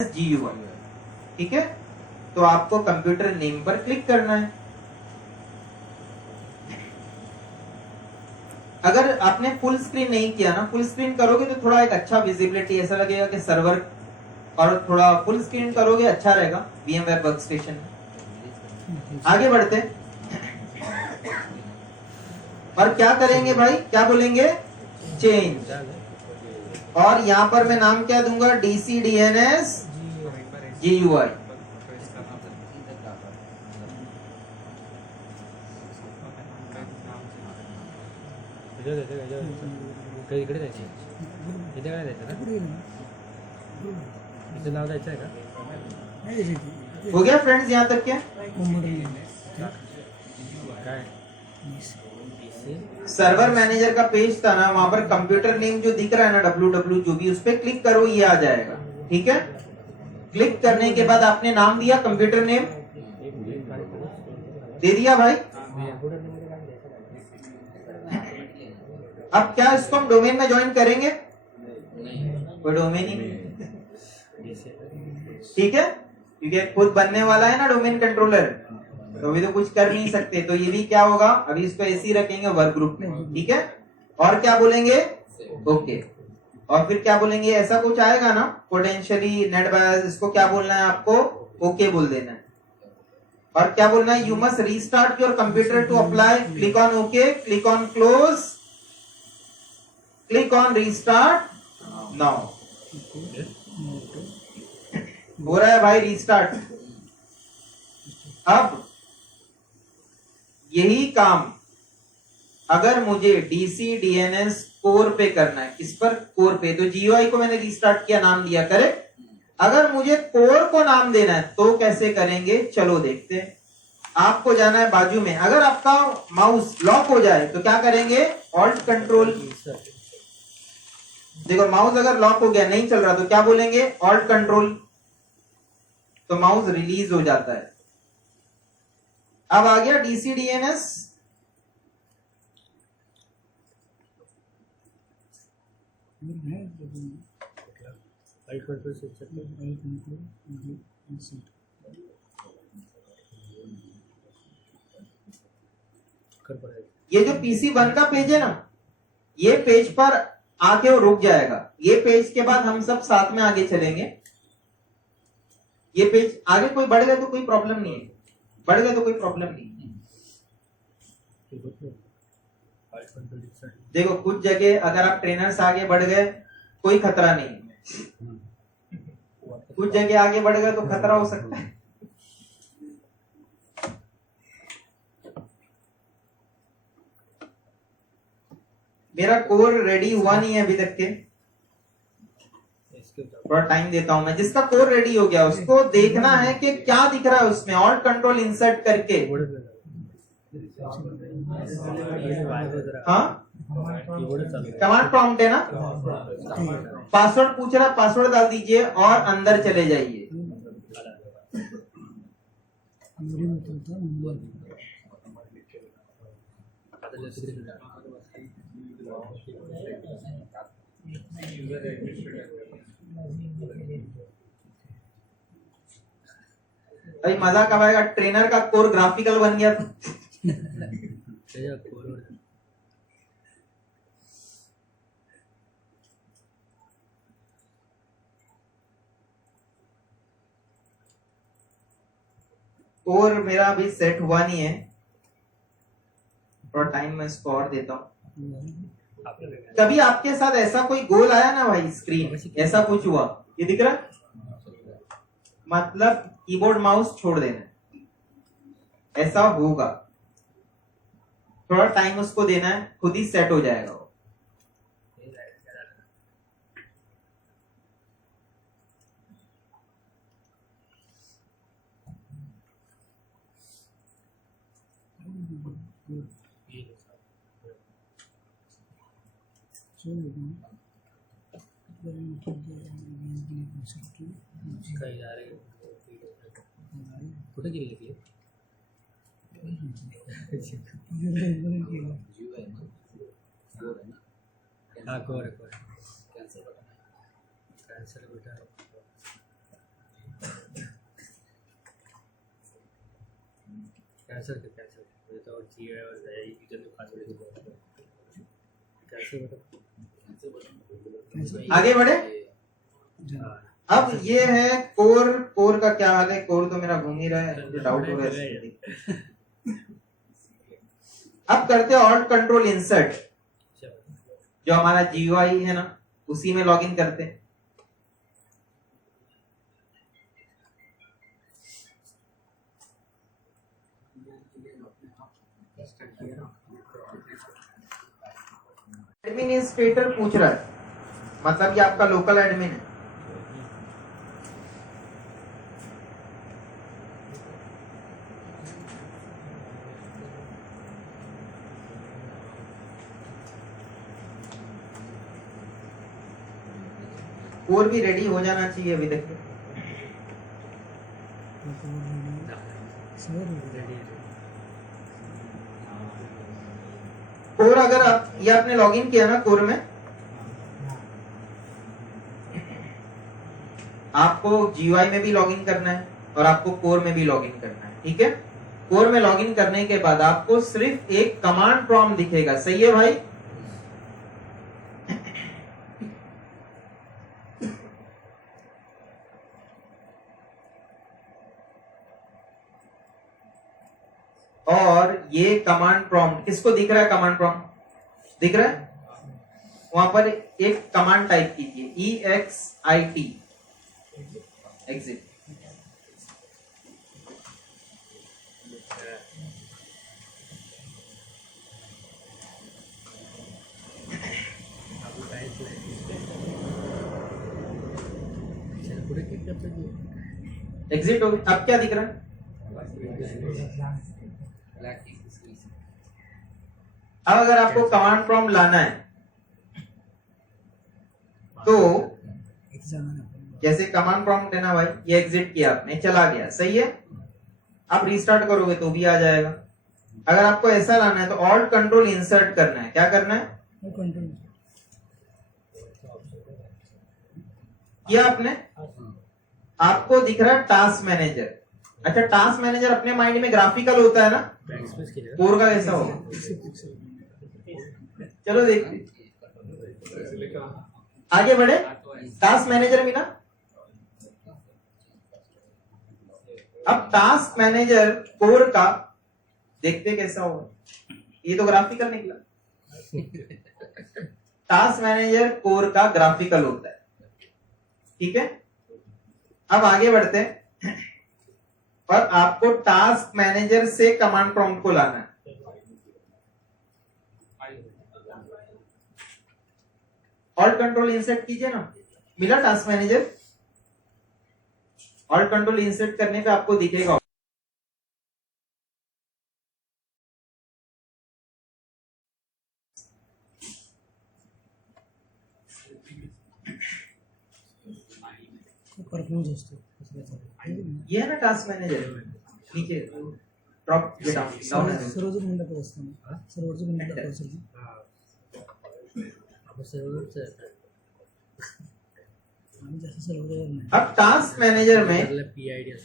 GUI, ठीक है। तो आपको कंप्यूटर नेम पर क्लिक करना है। अगर आपने फुल स्क्रीन नहीं किया ना, फुल स्क्रीन करोगे तो थोड़ा एक अच्छा विजिबिलिटी, ऐसा लगेगा कि सर्वर, और थोड़ा फुल स्क्रीन करोगे अच्छा रहेगा VMware वर्कस्टेशन में। आगे बढ़ते और क्या करेंगे भाई, क्या बोलेंगे, चेंज, और यहां पर मैं नाम क्या दूंगा, DC DNS GUI। इकडे द्यायचे, इथे काय द्यायचं ना, इथे नाव द्यायचं आहे का? हो गया फ्रेंड्स यहाँ तक क्या? काय सर्वर मैनेजर का पेज था ना, वहां पर कंप्यूटर नेम जो दिख रहा है ना, www जो भी, उस पर क्लिक करो, ये आ जाएगा, ठीक है। क्लिक करने के बाद आपने नाम दिया, कंप्यूटर नेम दे दिया भाई। अब क्या इसको हम डोमेन में ज्वाइन करेंगे? कोई डोमेन ही नहीं, ठीक है, क्योंकि खुद बनने वाला है ना डोमेन कंट्रोलर, तो अभी तो कुछ कर नहीं सकते। तो ये भी क्या होगा, अभी इसको ऐसे ही रखेंगे वर्क ग्रुप में, ठीक है। और क्या बोलेंगे, ओके, और फिर क्या बोलेंगे, ऐसा कुछ आएगा ना, पोटेंशियली नेट बायस, इसको क्या बोलना है आपको, ओके बोल देना है। और क्या बोलना है, you must restart your computer to apply, click on okay, click on close, click on restart now. हो रहा है भाई रीस्टार्ट। अब यही काम अगर मुझे DC DNS कोर पे करना है, इस पर कोर पे, तो GUI को मैंने रीस्टार्ट किया, नाम दिया, करेक्ट। अगर मुझे कोर को नाम देना है तो कैसे करेंगे, चलो देखते हैं। आपको जाना है बाजू में, अगर आपका माउस लॉक हो जाए तो क्या करेंगे, ऑल्ट कंट्रोल, देखो माउस अगर लॉक हो गया, नहीं चल रहा, तो क्या बोलेंगे, ऑल्ट कंट्रोल, तो माउस रिलीज हो जाता है। अब आ गया DC DNS, ये जो PC1 का पेज है ना, ये पेज पर आके वो रुक जाएगा। ये पेज के बाद हम सब साथ में आगे चलेंगे। ये पेज आगे कोई बढ़ गए तो कोई प्रॉब्लम नहीं है, बढ़ गए तो कोई प्रॉब्लम नहीं है। देखो कुछ जगह अगर आप ट्रेनर्स आगे बढ़ गए कोई खतरा नहीं है, कुछ जगह आगे बढ़ गए तो खतरा हो सकता है। मेरा कोर रेडी हुआ नहीं है अभी तक के, थोड़ा टाइम देता हूं मैं। जिसका कोर रेडी हो गया उसको देखना है कि क्या दिख रहा है उसमें, ऑल्ट कंट्रोल इंसर्ट करके, हाँ कमांड प्रॉम्प्ट है ना, पासवर्ड पूछ रहा, पासवर्ड डाल दीजिए और अंदर चले जाइए। भाई मजा कब आएगा, ट्रेनर का कोर ग्राफिकल बन गया तो। कोर मेरा अभी सेट हुआ नहीं है, थोड़ा टाइम मैं इसको और देता हूँ। कभी आपके साथ ऐसा कोई गोल आया ना भाई, स्क्रीन ऐसा कुछ हुआ, ये दिख रहा है, मतलब कीबोर्ड माउस छोड़ देना, ऐसा होगा, थोड़ा टाइम उसको देना है, खुद ही सेट हो जाएगा वो। कुठे गेली ती? हा कोर कॅन्सल बेटा, कैंसर के कैंसर मुझे तो और जी है और यूजर तो खास वाले कैसे मतलब आगे बढ़े। हाँ अब ये है कोर। कोर का क्या हाल है? कोर तो मेरा घूम ही रहा है, मुझे डाउट हो रहा है इसमें। अब करते हैं ऑल्ट कंट्रोल इंसर्ट, जो हमारा GUI है ना, उसी में लॉगिन करते हैं। एडमिनिस्ट्रेटर पूछ रहा है, मतलब ये आपका लोकल एडमिन है। कोर भी रेडी हो जाना चाहिए अभी। देखिए कोर, अगर आप ये आपने लॉगिन किया ना कोर में, आपको GUI में भी लॉगिन करना है और आपको कोर में भी लॉगिन करना है। ठीक है, कोर में लॉगिन करने के बाद आपको सिर्फ एक कमांड प्रॉम्प्ट दिखेगा। सही है भाई? और ये कमांड प्रॉम्प्ट किसको दिख रहा है? कमांड प्रॉम्प्ट दिख रहा है? वहां पर एक कमांड टाइप कीजिए, EXIT, एग्जिट। एग्जिट हो गया। अब क्या दिख रहा है? अब अगर आपको कमांड प्रॉम्प्ट लाना है तो जैसे कमांड प्रॉम्प्ट है ना भाई, ये एग्जिट किया आपने, चला गया। सही है? आप रीस्टार्ट करोगे तो भी आ जाएगा। अगर आपको ऐसा लाना है तो ऑल्ट कंट्रोल इंसर्ट करना है। क्या करना है? किया आपने? आपको दिख रहा है टास्क मैनेजर। अच्छा, टास्क मैनेजर अपने माइंड में ग्राफिकल होता है ना, कोर का कैसा होगा? चलो देखते, आगे बढ़े। टास्क मैनेजर मिला। अब टास्क मैनेजर कोर का देखते कैसा होगा। ये तो ग्राफिकल निकला। टास्क मैनेजर कोर का ग्राफिकल होता है। ठीक है, अब आगे बढ़ते हैं और आपको टास्क मैनेजर से कमांड प्रॉम्प्ट को लाना है। ऑल्ट कंट्रोल इंसर्ट कीजिए ना, मिला task manager. Alt control insert करने पे आपको दिखेगा ये है ना टास्क मैनेजर। नीचे ड्रॉप डाउन अब टास्क मैनेजर में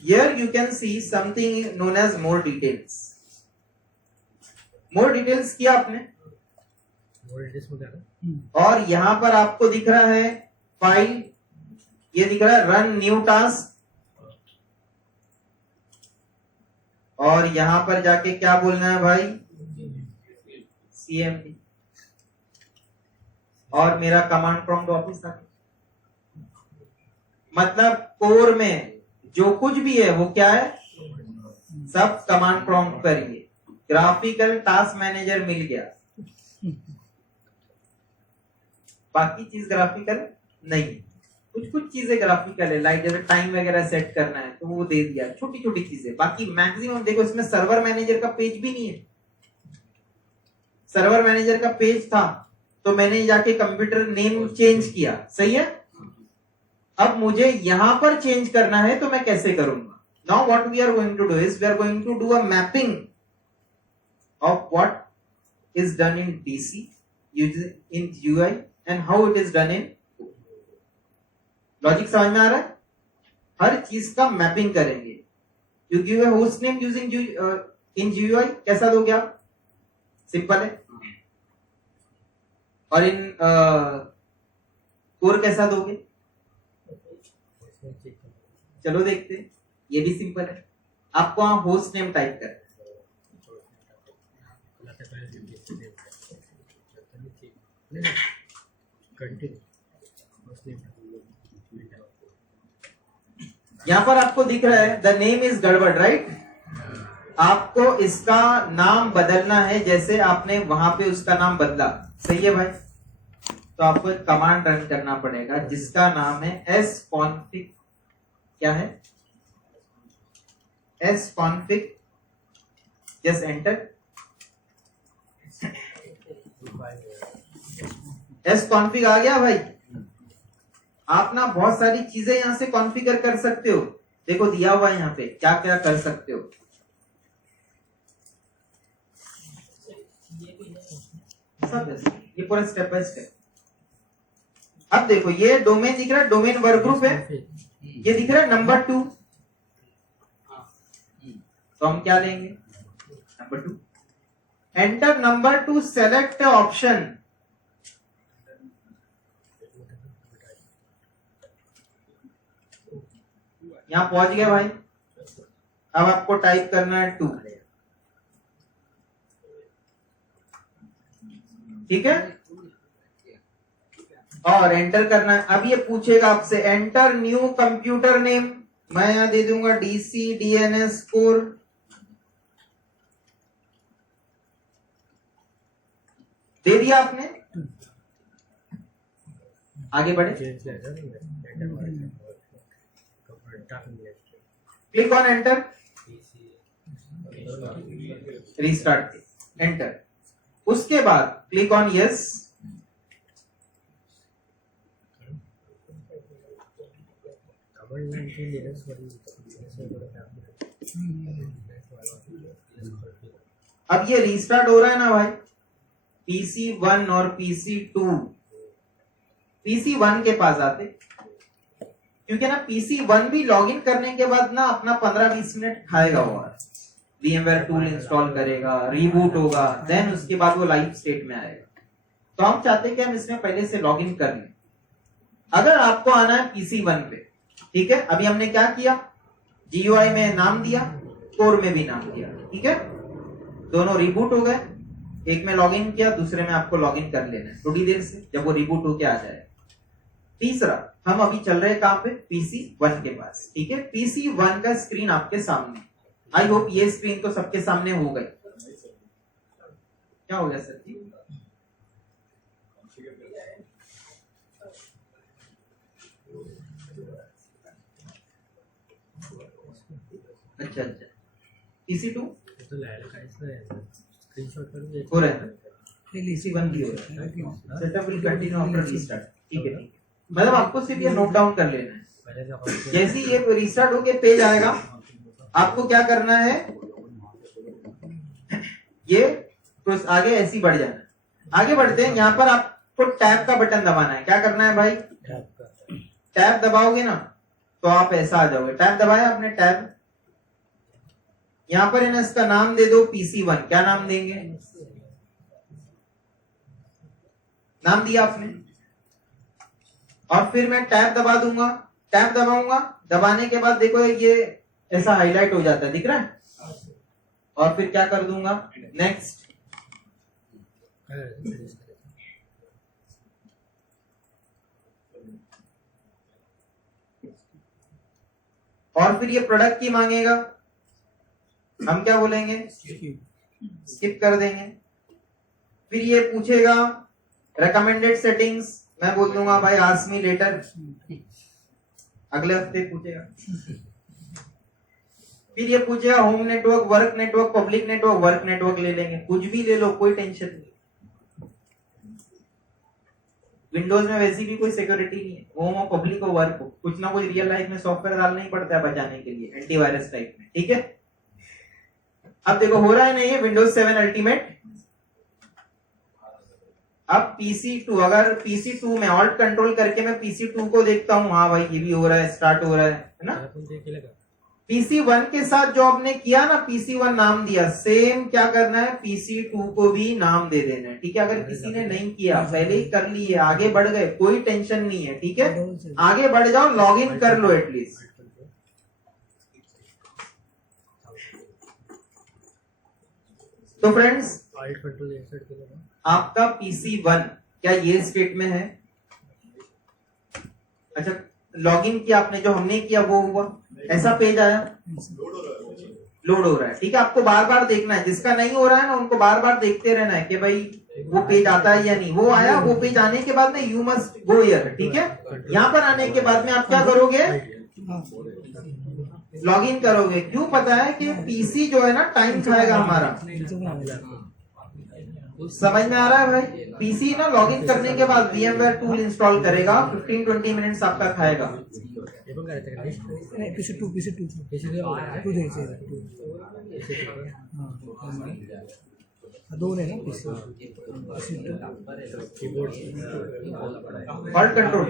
here you can see something known as more details। more details किया आपने, और यहां पर आपको दिख रहा है फाइल, ये दिख रहा है रन न्यू टास्क, और यहां पर जाके क्या बोलना है भाई? CMD, और मेरा कमांड प्रॉम्प्ट वापस आ गया। मतलब कोर में जो कुछ भी है वो क्या है? सब कमांड प्रॉम्प्ट पर ही है। ग्राफिकल टास्क मैनेजर मिल गया, बाकी चीज ग्राफिकल नहीं। कुछ कुछ चीजें ग्राफिकल है, लाइक जैसे टाइम वगैरह सेट करना है तो वो दे दिया, छोटी छोटी चीजें। बाकी मैक्सिमम देखो इसमें सर्वर मैनेजर का पेज भी नहीं है। सर्वर मैनेजर का पेज था तो मैंने जाके कंप्यूटर नेम चेंज किया। सही है? अब मुझे यहां पर चेंज करना है तो मैं कैसे करूंगा? Now what we are going to do is we are going to do a mapping of what is done in DC in GUI and how it is done in. Logic समझ में आ रहा है? हर चीज का मैपिंग करेंगे। You give a host name using in GUI कैसा दोगे आप? सिंपल है। और इन कोर कैसा दोगे? चलो देखते हैं। ये भी सिंपल है। आपको वहां होस्ट नेम टाइप कर, यहां पर आपको दिख रहा है द नेम इज गड़बड़, राइट? आपको इसका नाम बदलना है जैसे आपने वहां पे उसका नाम बदला, सही है भाई? तो आपको एक कमांड रन करना पड़ेगा जिसका नाम है sconfig, क्या है? sconfig, just enter. sconfig आ गया भाई। आप ना बहुत सारी चीजें यहां से कॉन्फ़िगर कर सकते हो। देखो दिया हुआ है यहाँ पे क्या क्या कर सकते हो। सब ये पूरा स्टेप बाय स्टेप। अब देखो ये डोमेन दिख रहा है, डोमेन वर्क ग्रुप है। ये दिख रहा है नंबर 2, तो हम क्या लेंगे? Number 2। Enter number 2, select option. यहां पहुंच गया भाई। अब आपको टाइप करना है 2, ठीक है? और एंटर करना है। अब ये पूछेगा आपसे एंटर न्यू कंप्यूटर नेम। मैं यहां दे दूंगा DC DNS कोर। दे दिया आपने, आगे बढ़े। Click on enter, restart, enter. उसके बाद क्लिक ऑन यस। अब ये रीस्टार्ट हो रहा है ना भाई, PC1 और PC2। PC1 के पास आते, क्योंकि ना PC1 भी लॉगिन करने के बाद ना अपना 15-20 मिनट खाएगा वो, VMware टूल इंस्टॉल करेगा, रीबूट होगा, देन उसके बाद वो लाइव स्टेट में आएगा। तो हम चाहते हैं कि हम इसमें पहले से लॉगिन कर लें। अगर आपको आना है PC1 पे, ठीक है? अभी हमने क्या किया? GUI में नाम दिया, कोर में भी नाम दिया, ठीक है? दोनों रिबूट हो गए। एक में लॉगिन किया, दूसरे में आपको लॉगिन कर लेना है थोड़ी देर से, जब वो रिबूट होके आ जाए। तीसरा, हम अभी चल रहे हैं कहां पे? PC1 के पास, ठीक है? PC1 का स्क्रीन आपके सामने। आई होप ये स्क्रीन तो सबके सामने हो गई। क्या हो गया सर जी? अच्छा अच्छा, PC2 हो रहा है, PC1 भी हो रहा है। Setup will continue after restart, ठीक है? मतलब आपको सिर्फ ये नोट डाउन कर लेना है। जैसे ही ये रीस्टार्ट होके पेज आएगा, आपको क्या करना है? ये तो आगे ऐसे ही बढ़ जाना। आगे बढ़ते हैं। यहाँ पर आपको टैब का बटन दबाना है। क्या करना है भाई? टैब दबाओगे ना तो आप ऐसा आ जाओगे। टैब दबाया आपने, टैब। यहाँ पर है ना, इसका नाम दे दो PC1। क्या नाम देंगे? नाम दिया आपने। और फिर मैं टैब दबा दूंगा। टैब दबाऊंगा, दबाने के बाद देखो ये ऐसा हाईलाइट हो जाता है, दिख रहा है? और फिर क्या कर दूंगा? नेक्स्ट। और फिर ये प्रोडक्ट की मांगेगा, हम क्या बोलेंगे? स्किप कर देंगे। फिर ये पूछेगा रिकमेंडेड सेटिंग्स, मैं बोल दूंगा भाई आस्क मी लेटर, अगले हफ्ते पूछेगा। फिर ये पूछेगा home network, work network, public network. Work network ले लेंगे, कुछ भी ले लो, कोई टेंशन नहीं। विंडोज में वैसी भी कोई सिक्योरिटी नहीं है, होम हो, पब्लिक हो, वर्क हो, कुछ ना कुछ रियल लाइफ में सॉफ्टवेयर डालना ही पड़ता है बचाने के लिए, एंटीवायरस टाइप में, ठीक है? अब देखो हो रहा है ना ये विंडोज 7 अल्टीमेट। अब PC2, अगर PC2 में ऑल्ट कंट्रोल करके मैं PC2 को देखता हूँ, हाँ भाई ये भी हो रहा है, स्टार्ट हो रहा है ना? PC1 के साथ जो आपने किया ना, PC1 नाम दिया, सेम क्या करना है, PC2 को भी नाम दे देना है। ठीक है, अगर किसी ने नहीं किया, पहले ही कर लिए, आगे बढ़ गए, कोई टेंशन नहीं है। ठीक है, आगे बढ़ जाओ, लॉग इन कर लो एटलीस्ट। तो फ्रेंड्स, आपका PC1 क्या ये स्टेट में है? अच्छा, लॉगिन किया आपने, जो हमने किया वो हुआ, ऐसा पेज आया, लोड हो रहा है। ठीक है, आपको बार बार देखना है, जिसका नहीं हो रहा है ना उनको बार बार देखते रहना है कि भाई वो पेज आता है या नहीं। वो आया, वो पेज आने के बाद में यू मस्ट गो हियर। ठीक है, यहाँ पर आने के बाद में आप क्या करोगे, लॉगिन करोगे। क्यों? पता है कि पीसी जो है ना टाइम खाएगा हमारा। समझ में आ रहा है भाई? पीसी ना लॉगिन करने के बाद VMware टूल इंस्टॉल करेगा, 15-20 मिनट्स आपका खाएगा। फॉल्ट कंट्रोल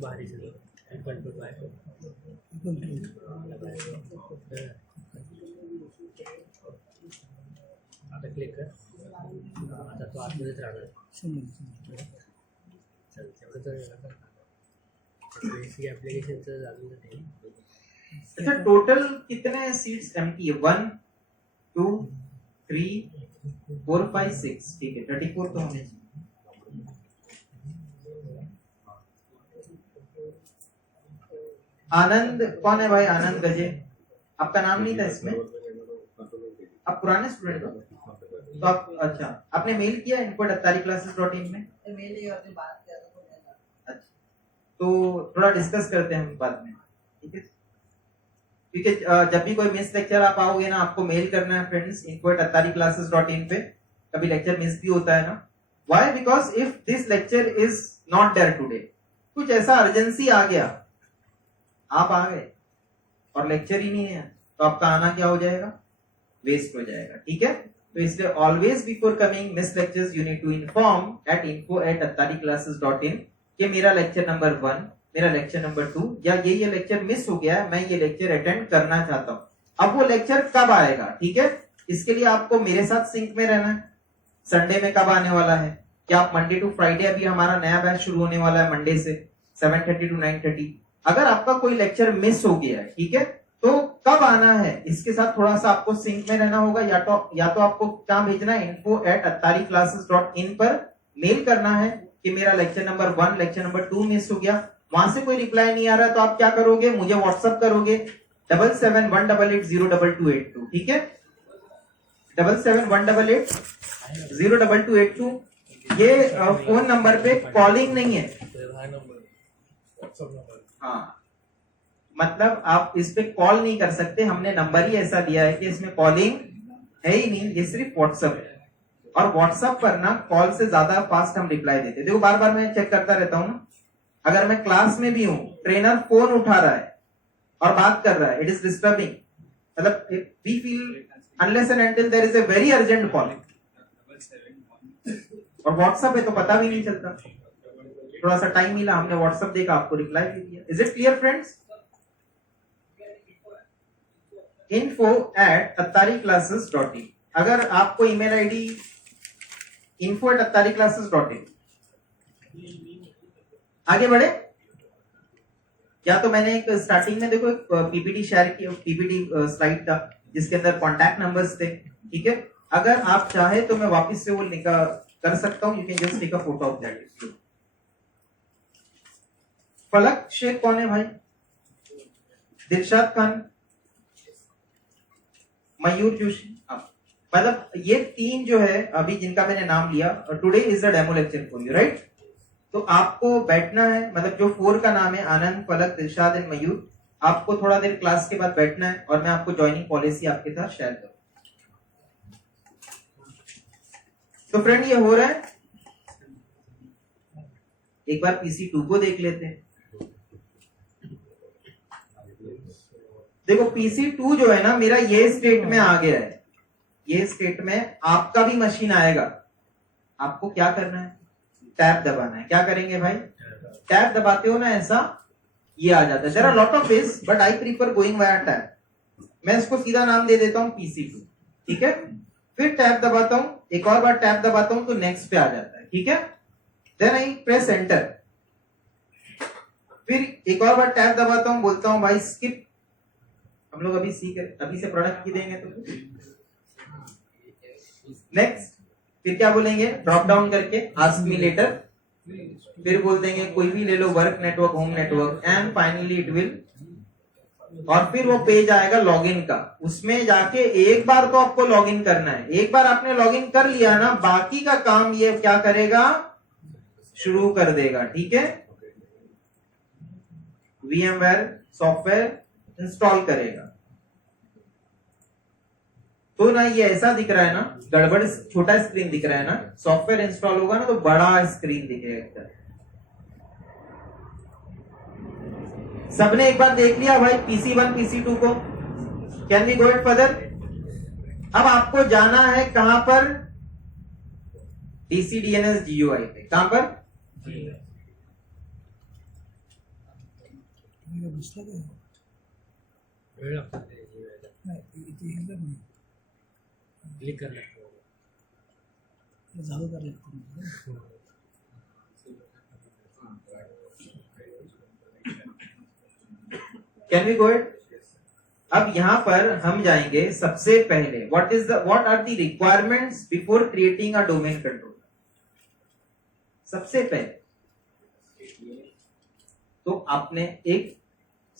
बाहर ही चलो, आता क्लिक कर, आता तो आतमध्येच राहणार. चल तेवढं तर बेसिक ऍप्लिकेशनचं झालं नाही. अच्छा, टोटल कितने सीट्स एम्प्टी है? 1 2 3 4 5 6। ठीक है, 34 तो होने चाहिए। आनंद कौन है भाई? आनंद गजे, आपका नाम नहीं था इसमें? आप पुराने स्टूडेंट हो तो आप, अच्छा, आपने मेल किया info@attari-classes.in में? मेल ही आपने बात किया था। अच्छा, तो थोड़ा डिस्कस करते हैं बाद में। ठीक है, क्योंकि जब भी कोई मिस लेक्चर आप आओगे ना, आपको मेल करना है फ्रेंड्स, info@attari-classes.in पे। कभी लेक्चर मिस भी होता है ना, why? Because if this lecture is not there today, कुछ ऐसा अर्जेंसी आ गया, आप आ गए और लेक्चर ही नहीं है, तो आपका आना क्या हो जाएगा? वेस्ट हो जाएगा। ठीक है, तो इसलिए always before coming miss lectures you need to inform at info@attari-classes.in कि मेरा लेक्चर नंबर 1, मेरा लेक्चर नंबर 2, या ये लेक्चर मिस हो गया है, मैं ये लेक्चर अटेंड करना चाहता हूँ। अब वो लेक्चर कब आएगा? ठीक है, इसके लिए आपको मेरे साथ सिंक में रहना है। संडे में कब आने वाला है? क्या आप मंडे टू फ्राइडे, अभी हमारा नया बैच शुरू होने वाला है मंडे से 7:30 to 9:30। अगर आपका कोई लेक्चर मिस हो गया है, ठीक है, तो कब आना है, इसके साथ थोड़ा सा आपको सिंक में रहना होगा। या तो आपको क्या भेजना है, info@attari-classes.in पर मेल करना है कि मेरा lecture number 1, lecture number 2 miss हो गया। वहां से कोई रिप्लाई नहीं आ रहा तो आप क्या करोगे, मुझे व्हाट्सएप करोगे 7718802282। ठीक है, 7718802282। ये फोन नंबर पे कॉलिंग नहीं है। हाँ, मतलब आप इस पे कॉल नहीं कर सकते, हमने नंबर ही ऐसा दिया है कि इसमें कॉलिंग है ही नहीं, ये सिर्फ व्हाट्सएप है। और व्हाट्सएप पर ना कॉल से ज्यादा फास्ट हम रिप्लाई देते हैं। देखो, बार बार मैं चेक करता रहता हूँ ना, अगर मैं क्लास में भी हूँ, ट्रेनर फोन उठा रहा है और बात कर रहा है, इट इज डिस्टर्बिंग। मतलब we feel unless and until there is a very urgent call, और व्हाट्सएप है तो पता भी नहीं चलता। थोड़ा सा टाइम मिला, हमने व्हाट्सएप देखा, आपको रिप्लाई भी दिया। Is it clear friends? info@attari-classes.in। अगर आपको ईमेल आईडी info@attari-classes.in, आगे बढ़े। या तो मैंने एक स्टार्टिंग में देखो एक पीपीटी शेयर किया, पीपीटी स्लाइड था जिसके अंदर कॉन्टैक्ट नंबर्स थे। ठीक है, अगर आप चाहे तो मैं वापस से वो कर सकता हूं। You can just take a photo of that. Falak Shaikh कौन है भाई? दिलशाद खान, मयूर जोशी। मतलब ये तीन जो है अभी जिनका मैंने नाम लिया, today is a demo lecture for you, right? तो आपको बैठना है, मतलब जो 4 का नाम है, आनंद, फलक, दिलशाद एंड मयूर, आपको थोड़ा देर क्लास के बाद बैठना है और मैं आपको ज्वाइनिंग पॉलिसी आपके साथ शेयर करूँ। तो फ्रेंड ये हो रहा है, एक बार PC2 को देख लेते हैं। देखो PC2 जो है ना मेरा ये स्टेट में आ गया है, ये स्टेट में आपका भी मशीन आएगा। आपको क्या करना है, टैब दबाना है। क्या करेंगे भाई, टैब दबाते हो ना ऐसा ये आ जाता है। There are lot of ways but I prefer going via tab. मैं इसको सीधा नाम दे देता हूं PC2, ठीक है। फिर टैब दबाता हूं, एक और बार टैब दबाता हूं तो नेक्स्ट पे आ जाता है, ठीक है। देन आई प्रेस एंटर, फिर एक और बार टैब दबाता हूं, बोलता हूं भाई स्किप। हम लोग अभी अभी से प्रोडक्ट की देंगे तो नेक्स्ट, फिर क्या बोलेंगे, ड्रॉप डाउन करके आस्क मी लेटर, फिर बोल देंगे कोई भी ले लो, work network, home network, and finally it will. और फिर वो पेज आएगा लॉगिन का, उसमें जाके एक बार तो आपको लॉगिन करना है। एक बार आपने लॉगिन कर लिया ना, बाकी का काम ये क्या करेगा, शुरू कर देगा, ठीक है। VMware सॉफ्टवेयर इंस्टॉल करेगा। तो ना ये ऐसा दिख रहा है ना, गड़बड़ छोटा स्क्रीन दिख रहा है ना, सॉफ्टवेयर इंस्टॉल होगा ना तो बड़ा स्क्रीन दिखेगा। सबने एक बार देख लिया भाई PC1 PC2 को। Can we go it further. अब आपको जाना है कहां पर, DC DNS GUI पे। कहां पर, क्लिक करना चालू कर लेते हैं। Can we go it. अब यहां पर हम जाएंगे सबसे पहले, what are the requirements before creating a domain controller. सबसे पहले तो आपने एक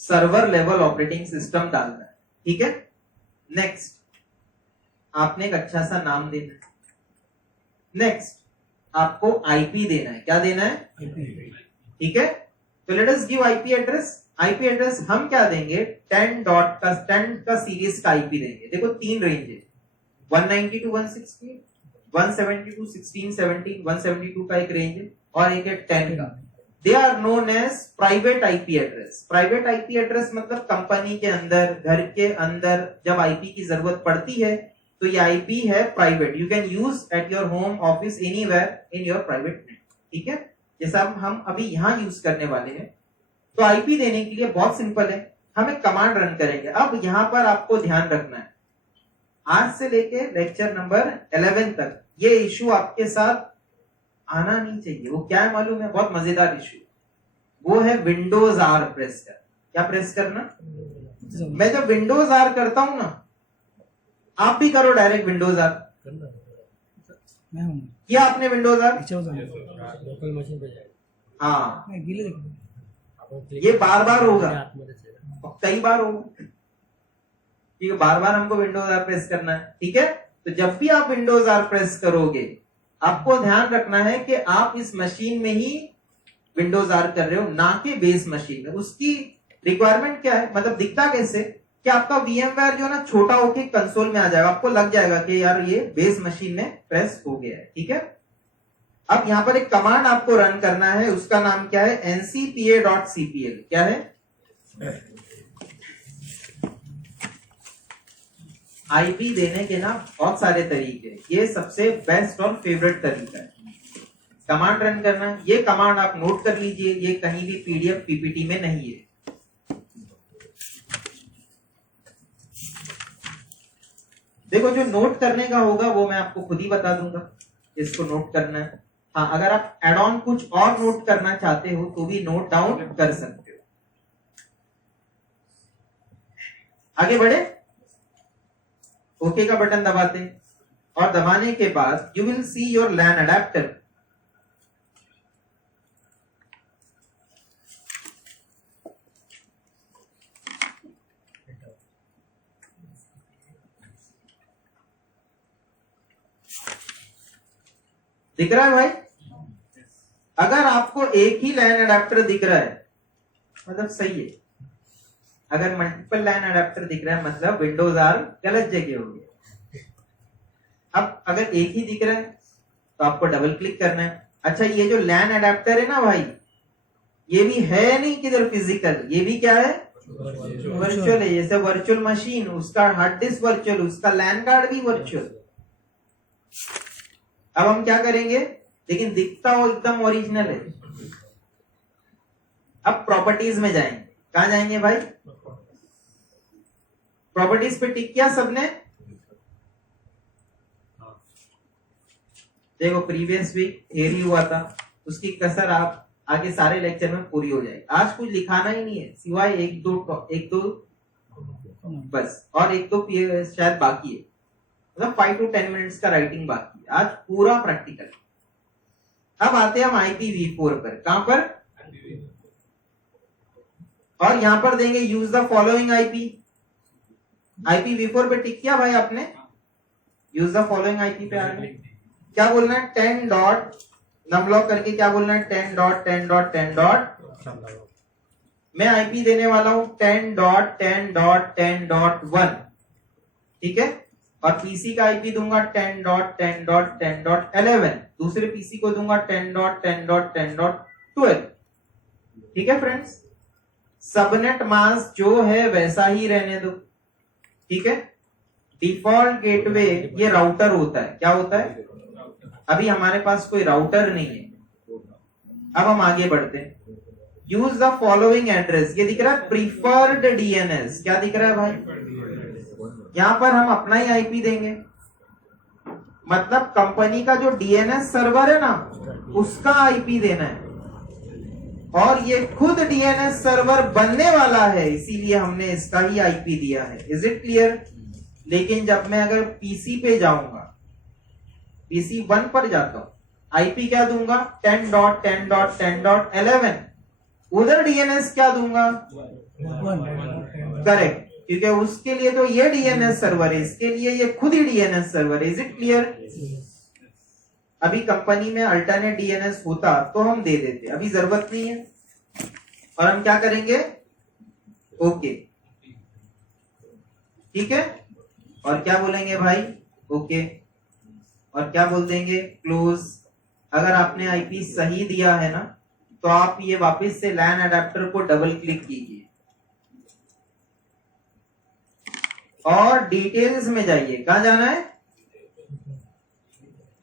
सर्वर लेवल ऑपरेटिंग सिस्टम डालना है, ठीक है। नेक्स्ट आपने एक अच्छा सा नाम देना है। नेक्स्ट आपको IP देना है। क्या देना है, ठीक है। तो let us give IP address. IP address हम क्या देंगे, 10 का सीरीज का IP देंगे। देखो 3 रेंज है, 192 to 160, 170 to 1617, 172 का एक रेंज है और एक है 10 का। They are known as private IP address. Private IP address मतलब कंपनी के अंदर, घर के अंदर जब IP की जरूरत पड़ती है तो ये IP है private. You can use at your home office anywhere in your private net, ठीक है। जैसा हम अभी यहां यूज करने वाले हैं। तो IP देने के लिए बहुत सिंपल है, हम एक कमांड रन करेंगे। अब यहां पर आपको ध्यान रखना है, आज से लेके लेक्चर नंबर 11 तक ये इशू आपके साथ आना नहीं चाहिए। वो क्या है मालूम है, बहुत मजेदार इशू, वो है विंडोज R प्रेस कर। क्या प्रेस करना, मैं जब विंडोज R करता हूं ना, आप भी करो डायरेक्ट विंडोज R। किया आपने विंडोज R, लोकल मशीन पे जाएगा। हाँ ये बार बार होगा, कई बार होगा, ठीक है। बार बार हमको विंडोज R प्रेस करना है, ठीक है। तो जब भी आप विंडोज R प्रेस करोगे, आपको ध्यान रखना है कि आप इस मशीन में ही विंडोज R कर रहे हो, ना कि बेस मशीन में। उसकी रिक्वायरमेंट क्या है, मतलब दिखता कैसे कि आपका VMware जो है ना छोटा होके कंसोल में आ जाएगा, आपको लग जाएगा कि यार ये बेस मशीन में प्रेस हो गया है, ठीक है। अब यहां पर एक कमांड आपको रन करना है, उसका नाम क्या है, ncpa.cpl। क्या है, IP देने के ना बहुत सारे तरीके, ये सबसे बेस्ट और फेवरेट तरीका है। कमांड रन करना है, ये कमांड आप नोट कर लीजिए, ये कहीं भी PDF PPT में नहीं है। देखो जो नोट करने का होगा वो मैं आपको खुद ही बता दूंगा, इसको नोट करना है। हाँ, अगर आप एड ऑन कुछ और नोट करना चाहते हो तो भी नोट डाउन कर सकते हो। आगे बढ़े, ओके का बटन दबाते हैं और दबाने के बाद you will see your LAN adapter. दिख रहा है भाई, अगर आपको एक ही LAN अडेप्टर दिख रहा है मतलब सही है, अगर मल्टीपल LAN अडेप्टर दिख रहा है मतलब विंडोज R गलत जगह हो गया। अब अगर एक ही दिख रहा है तो आपको डबल क्लिक करना है। अच्छा, ये जो लैन अडेप्टर है ना भाई, ये भी है नहीं किधर फिजिकल, ये भी क्या है, वर्चुअल है। जैसे वर्चुअल मशीन, उसका हार्ड डिस्क वर्चुअल, उसका लैन कार्ड भी वर्चुअल। अब हम क्या करेंगे, लेकिन दिखता वो एकदम ओरिजिनल है। अब प्रॉपर्टीज में जाएंगे। कहां जाएंगे भाई, प्रॉपर्टीज पे टिक किया सबने। देखो प्रीवियस वीक थियरी हुआ था, उसकी कसर आप आगे सारे लेक्चर में पूरी हो जाएगी। आज कुछ लिखाना ही नहीं है, सिवाय एक दो बस, और एक दो शायद बाकी है, मतलब 5 to 10 मिनट्स का राइटिंग बाकी है। आज पूरा प्रैक्टिकल। अब आते हैं हम IPv4 पर। कहां पर, और यहां पर देंगे use the following IP. IPv4 पे टिक किया भाई आपने, यूज द फॉलोइंग आईपी पे आ गए। क्या बोलना है, 10 डॉट नमलॉक करके क्या बोलना है, 10.10.10. मैं आईपी देने वाला हूं 10.10.10.1, ठीक है। और पीसी का आईपी दूंगा 10.10.10.11, दूसरे पीसी को दूंगा 10.10.10.12, ठीक है फ्रेंड्स। सबनेट मास्क जो है वैसा ही रहने दो, ठीक है। डिफॉल्ट गेटवे ये राउटर होता है, क्या होता है, अभी हमारे पास कोई राउटर नहीं है। अब हम आगे बढ़ते हैं। यूज द फॉलोइंग एड्रेस, ये दिख रहा है प्रीफर्ड डीएनएस, क्या दिख रहा है भाई, यहां पर हम अपना ही आईपी देंगे। मतलब कंपनी का जो डीएनएस सर्वर है ना, उसका आईपी देना है। और ये खुद डीएनएस सर्वर बनने वाला है, इसीलिए हमने इसका ही आईपी दिया है। Is it clear. लेकिन जब मैं अगर पीसी पे जाऊंगा, पीसी 1 पर जाता हूं, आईपी क्या दूंगा 10.10.10.11, उधर डीएनएस क्या दूंगा, करेक्ट, क्योंकि उसके लिए तो ये डीएनएस सर्वर है, इसके लिए ये खुद ही डीएनएस सर्वर है। Is it clear. अभी कंपनी में अल्टरनेट डीएनएस होता तो हम दे देते, अभी जरूरत नहीं है। और हम क्या करेंगे, ओके, ठीक है। और क्या बोलेंगे भाई, ओके, और क्या बोल देंगे, क्लोज। अगर आपने आईपी सही दिया है ना, तो आप ये वापस से लैन अडेप्टर को डबल क्लिक कीजिए और डिटेल्स में जाइए। कहां जाना है,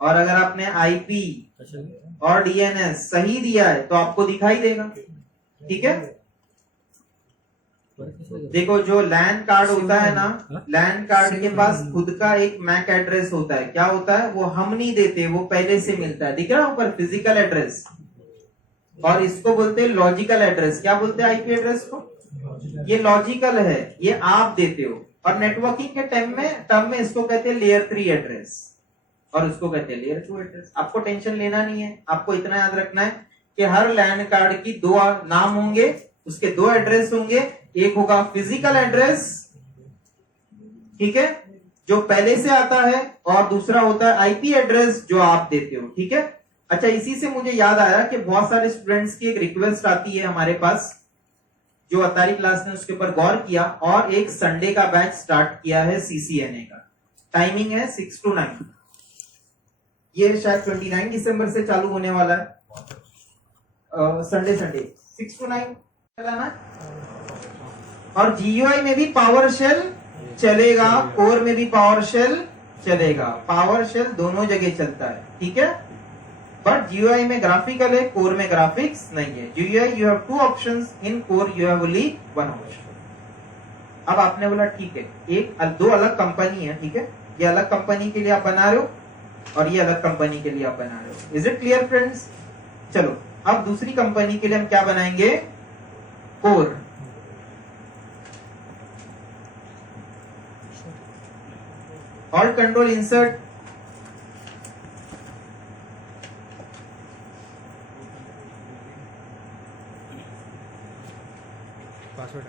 और अगर आपने आईपी और डीएनएस सही दिया है तो आपको दिखाई देगा, ठीक है। देखो जो लैन कार्ड होता है ना, लैन कार्ड के पास खुद का एक मैक एड्रेस होता है। क्या होता है, वो हम नहीं देते, वो पहले से मिलता है। दिख रहा है ऊपर फिजिकल एड्रेस, और इसको बोलते हैं लॉजिकल एड्रेस। क्या बोलते हैं आईपी एड्रेस को, ये लॉजिकल है, ये आप देते हो। और नेटवर्किंग के टर्म में इसको कहते हैं लेयर 3 एड्रेस, और उसको कहते हैं लेयर 2 एड्रेस। आपको टेंशन लेना नहीं है, आपको इतना याद रखना है कि हर लैन कार्ड की 2 नाम होंगे, उसके 2 एड्रेस होंगे। एक होगा फिजिकल एड्रेस, ठीक है, जो पहले से आता है, और दूसरा होता है आईपी एड्रेस जो आप देते हो, ठीक है। अच्छा, इसी से मुझे याद आया कि बहुत सारे स्टूडेंट्स की एक रिक्वेस्ट आती है हमारे पास, जो अतारी क्लास ने उसके ऊपर गौर किया, और एक संडे का बैच स्टार्ट किया है सीसीएनए का। टाइमिंग है 6 to 9, ये शायद 29 दिसंबर से चालू होने वाला है। संडे 6 to 9 चलाना। और जीयूआई में भी पावर शेल चलेगा, कोर में भी पावर शेल चलेगा। पावर शेल दोनों जगह चलता है, ठीक है। बट जीयूआई में ग्राफिकल है, कोर में ग्राफिक्स नहीं है। GUI you have 2 options, in core you have only 1 option. अब आपने बोला ठीक है, 2 अलग कंपनी है, ठीक है, ये अलग कंपनी के लिए आप बना रहे हो, और ये अलग कंपनी के लिए आप बना रहे हो। Is it clear friends. चलो अब दूसरी कंपनी के लिए हम क्या बनाएंगे, core. Alt control insert, password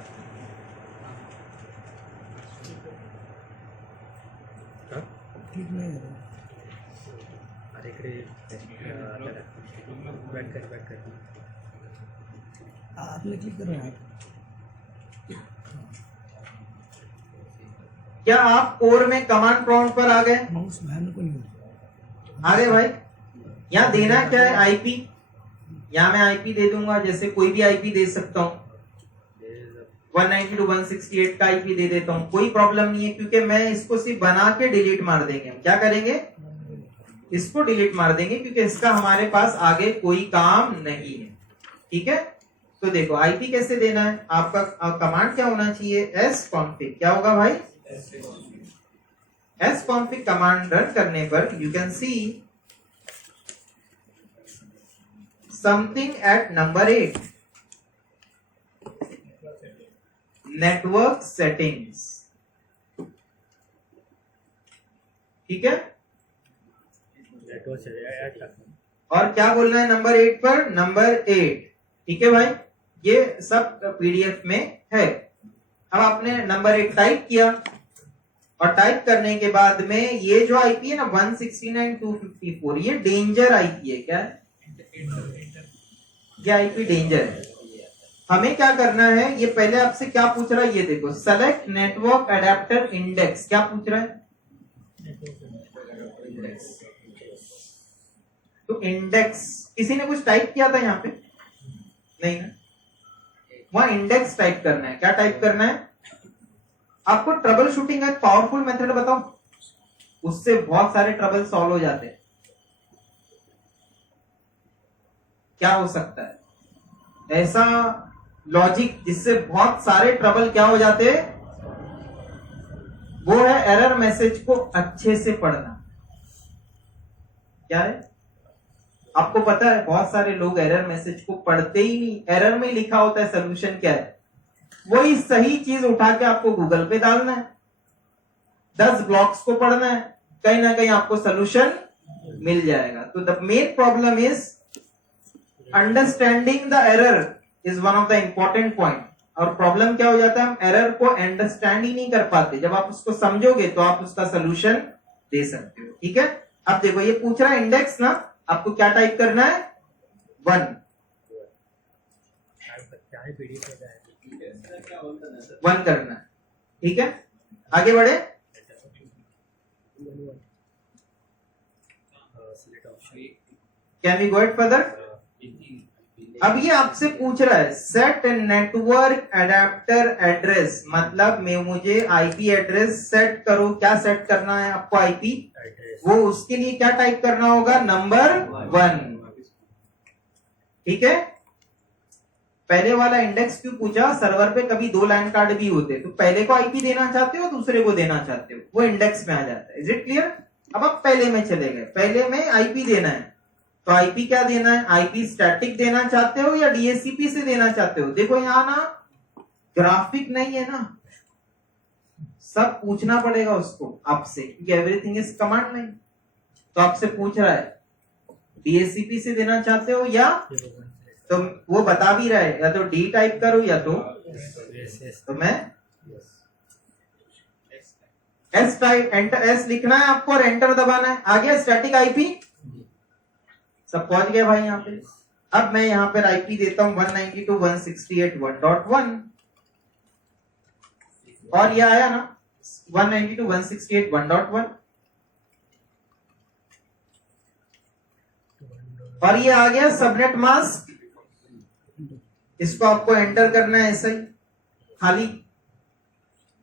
ठीक नहीं है। अरे बैठ कर आपने क्लिक करना है। क्या आप कोर में कमांड प्रॉम्प्ट पर आ गए, माउस मैन को नहीं आ गए भाई। यहाँ देना क्या है? आईपी। यहाँ मैं आईपी दे दूंगा, जैसे कोई भी आईपी दे सकता हूँ, 192.168 का आईपी दे देता हूँ, कोई प्रॉब्लम नहीं है, क्योंकि मैं इसको सिर्फ बना के डिलीट मार देंगे। हम क्या करेंगे? इसको डिलीट मार देंगे, क्योंकि इसका हमारे पास आगे कोई काम नहीं है। ठीक है, तो देखो आईपी कैसे देना है। आपका कमांड क्या होना चाहिए? sconfig। क्या होगा भाई? sconfig कमांड रन करने पर you can see something at number 8, network settings. ठीक है, और क्या बोलना है नंबर 8 पर? नंबर 8। ठीक है भाई, ये सब पीडीएफ में है। अब आपने नंबर 8 टाइप किया, और टाइप करने के बाद में ये जो आईपी है ना 169.254, ये डेंजर आईपी है। क्या है? ये आईपी डेंजर है। हमें क्या करना है? ये पहले आपसे क्या पूछ रहा है, ये देखो, सेलेक्ट नेटवर्क अडेप्टर इंडेक्स। क्या पूछ रहा है? तो इंडेक्स किसी ने कुछ टाइप किया था यहाँ पे? नहीं ना, वहां इंडेक्स टाइप करना है। क्या टाइप करना है? आपको ट्रबल शूटिंग का एक पावरफुल मेथड बताओ, उससे बहुत सारे ट्रबल सॉल्व हो जाते हैं। क्या हो सकता है ऐसा लॉजिक जिससे बहुत सारे ट्रबल क्या हो जाते हैं? वो है एरर मैसेज को अच्छे से पढ़ना। क्या है? आपको पता है बहुत सारे लोग एरर मैसेज को पढ़ते ही नहीं। एरर में लिखा होता है सोल्यूशन क्या है, वही सही चीज उठा के आपको गूगल पे डालना है, 10 ब्लॉक्स को पढ़ना है, कहीं ना कहीं आपको सोल्यूशन मिल जाएगा। तो the main problem is understanding the error is one of the important point. और प्रॉब्लम क्या हो जाता है? हम एरर को अंडरस्टैंड ही नहीं कर पाते। जब आप उसको समझोगे तो आप उसका सोल्यूशन दे सकते हो। ठीक है, अब देखो ये पूछ रहा है इंडेक्स ना, आपको क्या टाइप करना है? 1 करना है। ठीक है, आगे बढ़े। Can we go it further? अब ये आपसे पूछ रहा है सेट नेटवर्क एडेप्टर एड्रेस, मतलब मैं मुझे आईपी एड्रेस सेट करो। क्या सेट करना है आपको? आईपी। वो उसके लिए क्या टाइप करना होगा? नंबर 1। ठीक है, पहले वाला इंडेक्स क्यों पूछा? सर्वर पे कभी 2 लाइन कार्ड भी होते, तो पहले को आईपी देना चाहते हो, दूसरे को देना चाहते हो, वो इंडेक्स में आ जाता है। Is it clear? अब आप पहले में चले गए, पहले में आईपी देना है, तो आईपी क्या देना है? आईपी स्टैटिक देना चाहते हो या डीएचसीपी से देना चाहते हो? देखो यहां ना ग्राफिक नहीं है ना, सब पूछना पड़ेगा उसको आपसे, क्योंकि एवरीथिंग इज कमांड लाइन। तो आपसे पूछ रहा है डीएचसीपी से देना चाहते हो या, तो वो बता भी रहा है या तो डी टाइप करो या तो मैं एस टाइप, एंटर एस लिखना है आपको और एंटर दबाना है। आ गया स्टैटिक आईपी, सब पहुंच गया भाई यहाँ पे। अब मैं यहाँ पर आईपी देता हूं 192.168.1.1 और ये आया ना 192.168.1.1 और ये आ गया सबनेट मास्क। इसको आपको एंटर करना है ऐसा ही, खाली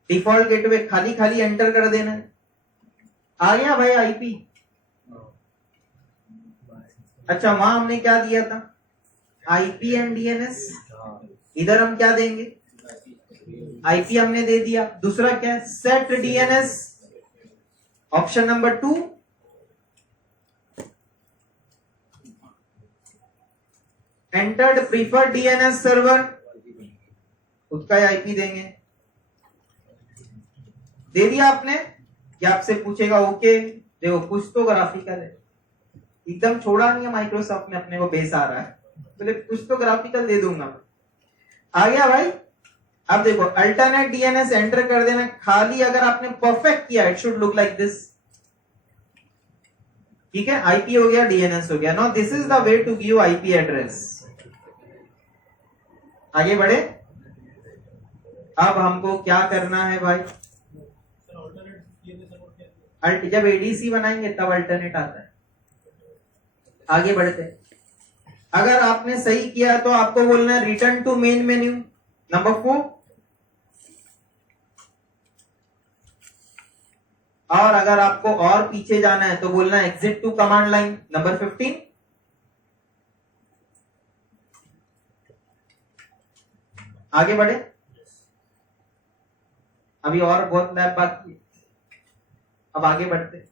डिफॉल्ट गेटवे खाली खाली एंटर कर देना है। आ गया भाई आईपी। अच्छा, वहां हमने क्या दिया था? IP and DNS. इधर हम क्या देंगे? आईपी हमने दे दिया। दूसरा क्या है? Set DNS. Option number 2, entered preferred DNS server, उसका आईपी देंगे। दे दिया आपने। क्या आपसे पूछेगा? ओके, देखो कुछ तो ग्राफिकल है, एकदम छोड़ा नहीं है माइक्रोसॉफ्ट में अपने को बेस आ रहा है, तो कुछ तो ग्राफिकल दे दूंगा। आ गया भाई। अब देखो अल्टरनेट डीएनएस एंटर कर देना खाली। अगर आपने परफेक्ट किया, it should look like this. ठीक है, आईपी हो गया, डीएनएस हो गया। Now this is the way to give IP address. आगे बढ़े। अब हमको क्या करना है भाई? जब एडीसी बनाएंगे तब अल्टरनेट आता है। आगे बढ़ते हैं। अगर आपने सही किया तो आपको बोलना है return to main menu number 4, और अगर आपको और पीछे जाना है तो बोलना है exit to command line number 15। आगे बढ़े, अभी और बहुत लैब बाकी है, अब आगे बढ़ते।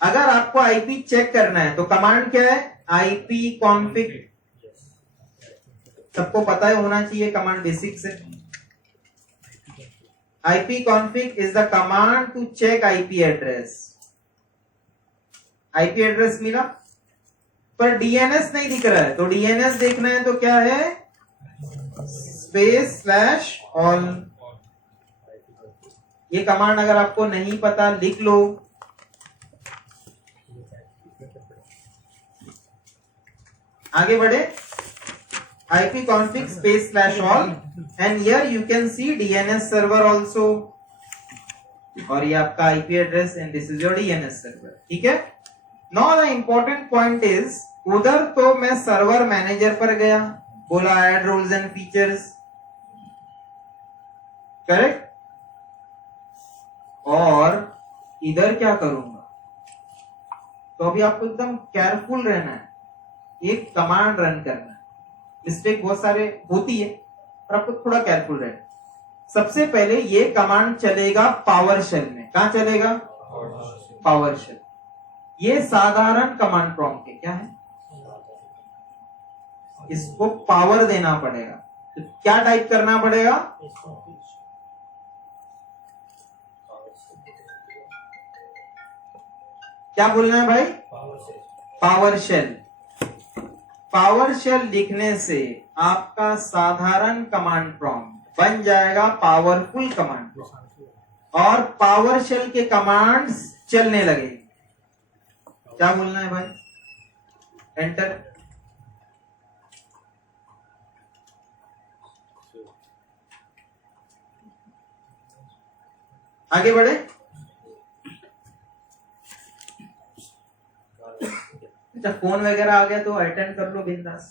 अगर आपको आईपी चेक करना है तो कमांड क्या है, आईपी कॉन्फिग। सबको पता है होना चाहिए कमांड बेसिक से। IP config is the command to check IP address. IP address मिला पर डीएनएस नहीं दिख रहा है, तो डीएनएस देखना है तो क्या है, स्पेस स्लैश ऑल। ये कमांड अगर आपको नहीं पता लिख लो। आगे बढ़े, IP config space slash all and here you can see DNS server also, और ये आपका IP address and this is your DNS server। ठीक है। Now the important point is, उधर तो मैं सर्वर मैनेजर पर गया, बोला add roles and features, correct, और इधर क्या करूंगा, तो अभी आपको एकदम केयरफुल रहना है, एक कमांड रन करना है। मिस्टेक बहुत सारे होती है पर आपको थोड़ा केयरफुल रहना। सबसे पहले ये कमांड चलेगा पावर शेल में। कहां चलेगा, पावर शेल। ये साधारण कमांड प्रॉम्प्ट है, क्या है, इसको पावर देना पड़ेगा। तो क्या टाइप करना पड़ेगा, क्या बोलना है भाई, पावर शेल। पावर शेल लिखने से आपका साधारण कमांड प्रॉम्प्ट बन जाएगा पावरफुल कमांड, और पावर शेल के कमांड्स चलने लगे। क्या बोलना है भाई, एंटर। आगे बढ़े। अच्छा, फोन वगैरह आ गया तो अटेंड कर लो बिंदास।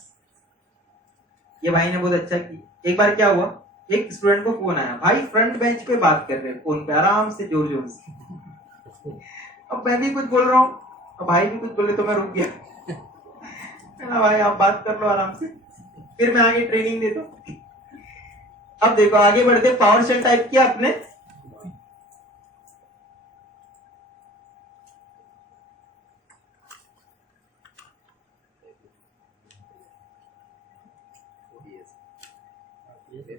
ये भाई ने बहुत अच्छा किया। एक बार क्या हुआ, एक स्टूडेंट को फोन आया, भाई फ्रंट बेंच पे बात कर रहे हैं फोन पे आराम से जोर जोर से। अब मैं भी कुछ बोल रहा हूँ, अब भाई भी कुछ बोले तो मैं रुक गया। ना भाई आप बात कर लो आराम से, फिर मैं आगे ट्रेनिंग देता हूँ। अब देखो आगे बढ़ते, पावर शेल टाइप किया आपने,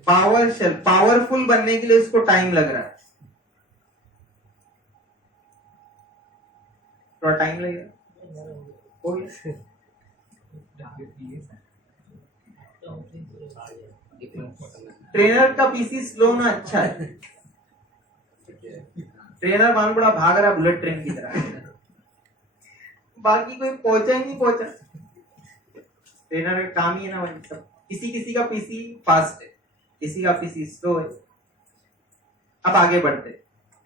पावर शेल पावरफुल बनने के लिए इसको टाइम लग रहा है, थोड़ा टाइम लगेगा। ट्रेनर का पीसी स्लो ना अच्छा है, ट्रेनर मान बड़ा भाग रहा बुलेट ट्रेन की तरह, बाकी कोई पहुंचा ही नहीं पहुंचा। ट्रेनर का काम ही है ना वही सब। किसी किसी का पीसी फास्ट है, किसी का पीसी स्लो है। अब आगे बढ़ते,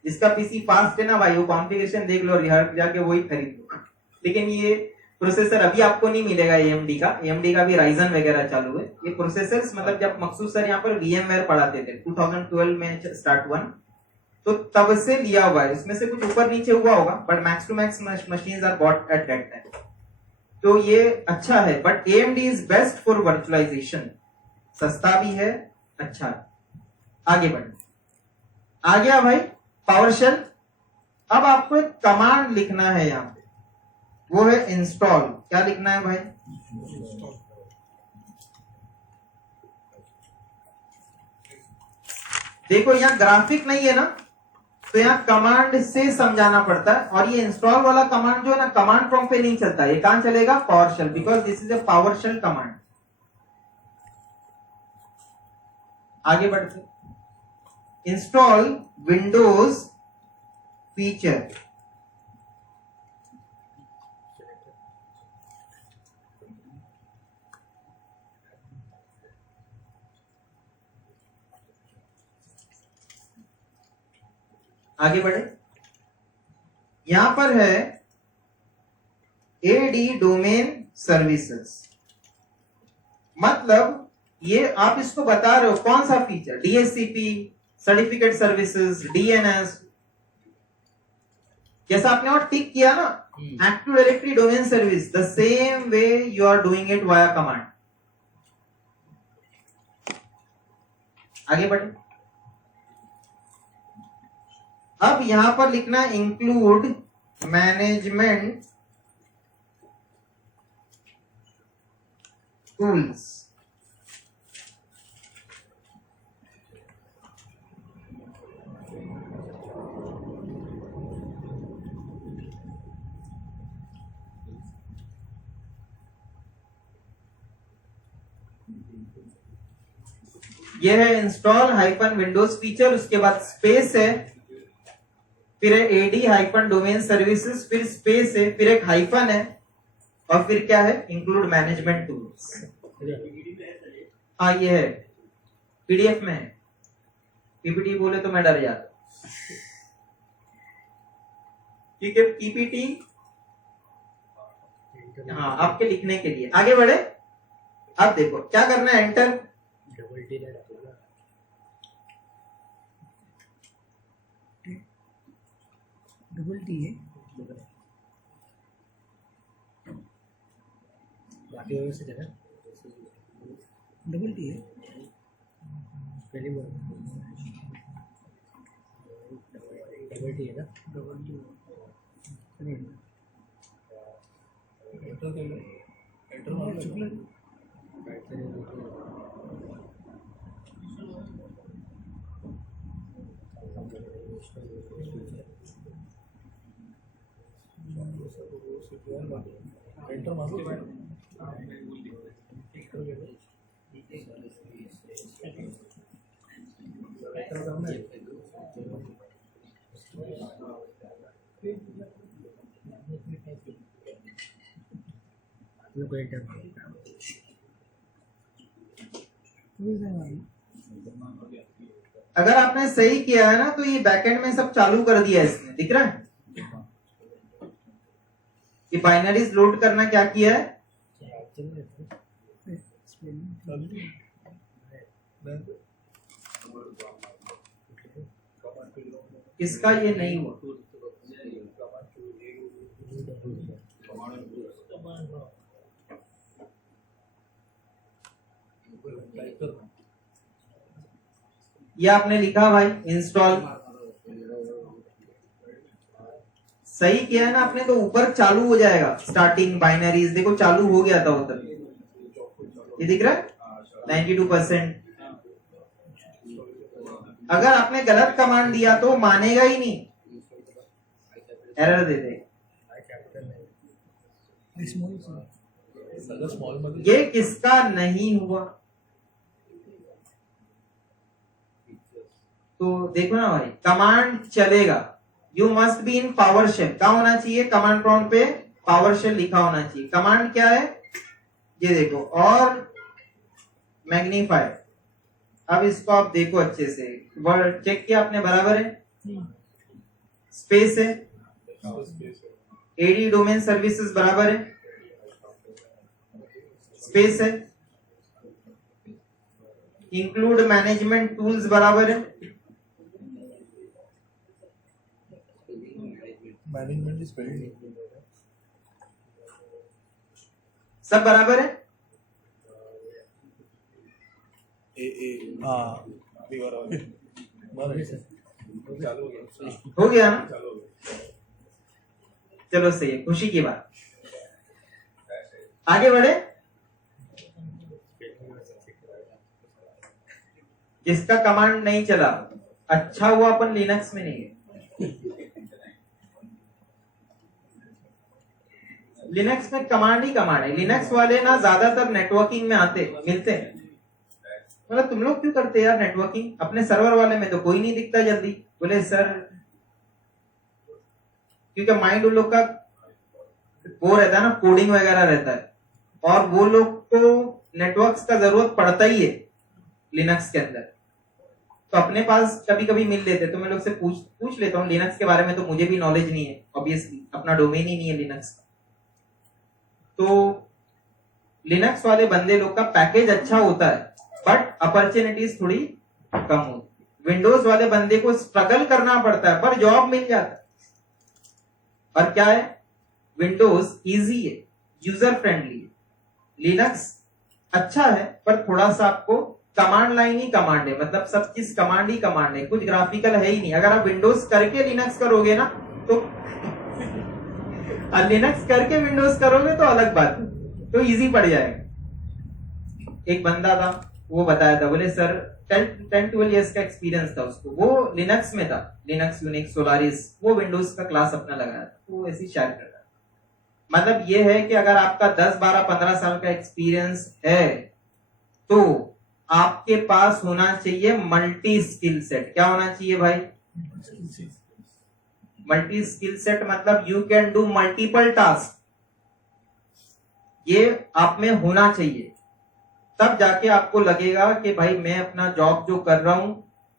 जिसका पीसी फास्ट है ना भाई, वो कॉन्फ़िगरेशन देख लो, रिहार जाके वही खरीद लो। लेकिन ये प्रोसेसर अभी आपको नहीं मिलेगा AMD का, AMD का भी राइजन वगैरह चालू है। ये प्रोसेसर्स मतलब जब मकसूद सर यहाँ पर VMware पढ़ाते थे 2012 में स्टार्ट 1, तो तब से लिया हुआ है। इसमें से कुछ ऊपर नीचे हुआ होगा, but max to max machines are bought at that time. तो ये अच्छा है, but AMD is best for virtualization, सस्ता भी है, अच्छा है। आगे बढ़े, आ गया भाई पावर शेल। अब आपको एक कमांड लिखना है यहाँ पे, वो है इंस्टॉल। क्या लिखना है भाई, देखो यहाँ ग्राफिक नहीं है ना, तो यहाँ कमांड से समझाना पड़ता है। और ये इंस्टॉल वाला कमांड जो है ना, कमांड प्रॉम्प्ट पे नहीं चलता, ये कहां चलेगा, power shell, because this is a power shell command. आगे बढ़ते, इंस्टॉल विंडोज फीचर। आगे बढ़े, यहां पर है DAD डोमेन सर्विसेज, मतलब ये आप इसको बता रहे हो कौन सा feature, DHCP, certificate services, DNS, जैसा आपने और टिक किया ना, active directory domain service, the same way you are doing it via command. आगे बढ़े। अब यहां पर लिखना इंक्लूड मैनेजमेंट टूल्स। यह है इंस्टॉल हाइफन विंडोज फीचर, उसके बाद स्पेस है, फिर है एडी हाइफन डोमेन सर्विसेज, फिर स्पेस है, फिर एक हाइफन है, और फिर क्या है, इंक्लूड मैनेजमेंट टूल्स। हाँ ये है, पीडीएफ में है, पीपीटी बोले तो मैं डर जाता। ठीक है, पीपीटी हाँ आपके लिखने के लिए। आगे बढ़े। अब देखो क्या करना है, एंटर। डबल टी है, बाकी वजह से जगह डबल टी है, पहली बार डबल टी है ना, डबल टी शुक्ला अगर आपने सही किया है ना तो ये बैकएंड में सब चालू कर दिया है इसने, दिख रहा है कि बाइनरीज लोड करना क्या किया है। इसका ये नहीं हुआ, ये आपने लिखा भाई इंस्टॉल, सही किया है ना आपने, तो ऊपर चालू हो जाएगा स्टार्टिंग बाइनरीज, देखो चालू हो गया था उधर, ये दिख रहा है 92%। अगर आपने गलत कमांड दिया तो मानेगा ही नहीं, एरर दे दे। ये किसका नहीं हुआ, तो देखो ना भाई, कमांड चलेगा, you must be in power shell. क्या होना चाहिए, कमांड प्रॉम्प्ट पे पावर शेल लिखा होना चाहिए। कमांड क्या है, ये देखो, और मैग्नीफाई। अब इसको आप देखो अच्छे से, वर्ड चेक किया आपने, बराबर है, स्पेस है, एडी डोमेन सर्विसेज बराबर है, स्पेस है, इंक्लूड मैनेजमेंट टूल्स बराबर है, मैनेजमेंट इज सब बराबर है। हो गया ना, चलो सही है, खुशी की बात। आगे बढ़े। जिसका कमांड नहीं चला, अच्छा हुआ अपन लिनक्स में नहीं है। लिनक्स में कमांड ही कमांड है। लिनक्स वाले ना ज्यादातर नेटवर्किंग में मिलते हैं। मतलब तुम लोग क्यों करते यार नेटवर्किंग, अपने सर्वर वाले में तो कोई नहीं दिखता जल्दी। बोले सर, क्योंकि माइंड उन लोग का वो रहता है ना, कोडिंग वगैरह रहता है, और वो लोग को नेटवर्क्स का जरूरत पड़ता ही है लिनक्स के अंदर। तो अपने पास कभी कभी मिल लेते, तो मैं लोग से पूछ लेता हूँ लिनक्स के बारे में। तो मुझे भी नॉलेज नहीं है ऑब्वियसली, अपना डोमेन ही नहीं है लिनक्स का। तो लिनक्स वाले बंदे लोग का पैकेज अच्छा होता है बट अपॉर्चुनिटीज थोड़ी कम होती है। विंडोज वाले बंदे को स्ट्रगल करना पड़ता है पर जॉब मिल जाता है। और क्या है, विंडोज इजी है, यूजर फ्रेंडली है। लिनक्स अच्छा है पर थोड़ा सा आपको कमांड लाइन ही कमांड है, मतलब सब चीज कमांड ही कमांड है, कुछ ग्राफिकल है ही नहीं। अगर आप विंडोज करके लिनक्स करोगे ना तो लिनक्स करके विंडोज करोगे तो अलग बात है, तो इजी पड़ जाएगा। एक बंदा था वो बताया था, बोले सर 10-12 इयर्स का एक्सपीरियंस था उसको, वो लिनक्स में था, लिनक्स यूनिक्स सोलारिस, वो विंडोज का क्लास अपना लगाया था, वो ऐसे शेयर कर रहा था। मतलब ये है कि अगर आपका 10-12-15 साल का एक्सपीरियंस है तो आपके पास होना चाहिए मल्टी स्किल सेट। क्या होना चाहिए भाई? मल्टी स्किल सेट मतलब you can do multiple task, ये आप में होना चाहिए। तब जाके आपको लगेगा कि भाई मैं अपना जॉब जो कर रहा हूं,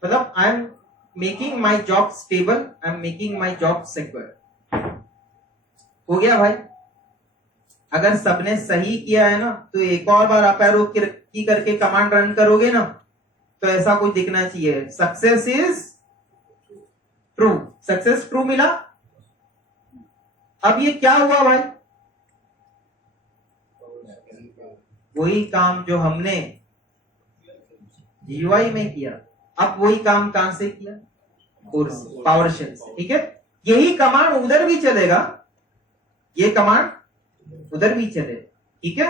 मतलब I am making my job stable, I am making my job secure. हो गया भाई। अगर सबने सही किया है ना तो एक और बार आप एरो की करके कमांड रन करोगे ना तो ऐसा कुछ दिखना चाहिए, success is true, success true मिला। अब ये क्या हुआ भाई? वही काम जो हमने GUI में किया, अब वही काम कहां से किया? पावर शेल से। ठीक है, यही कमांड उधर भी चलेगा, ये कमांड उधर भी चलेगा। ठीक है,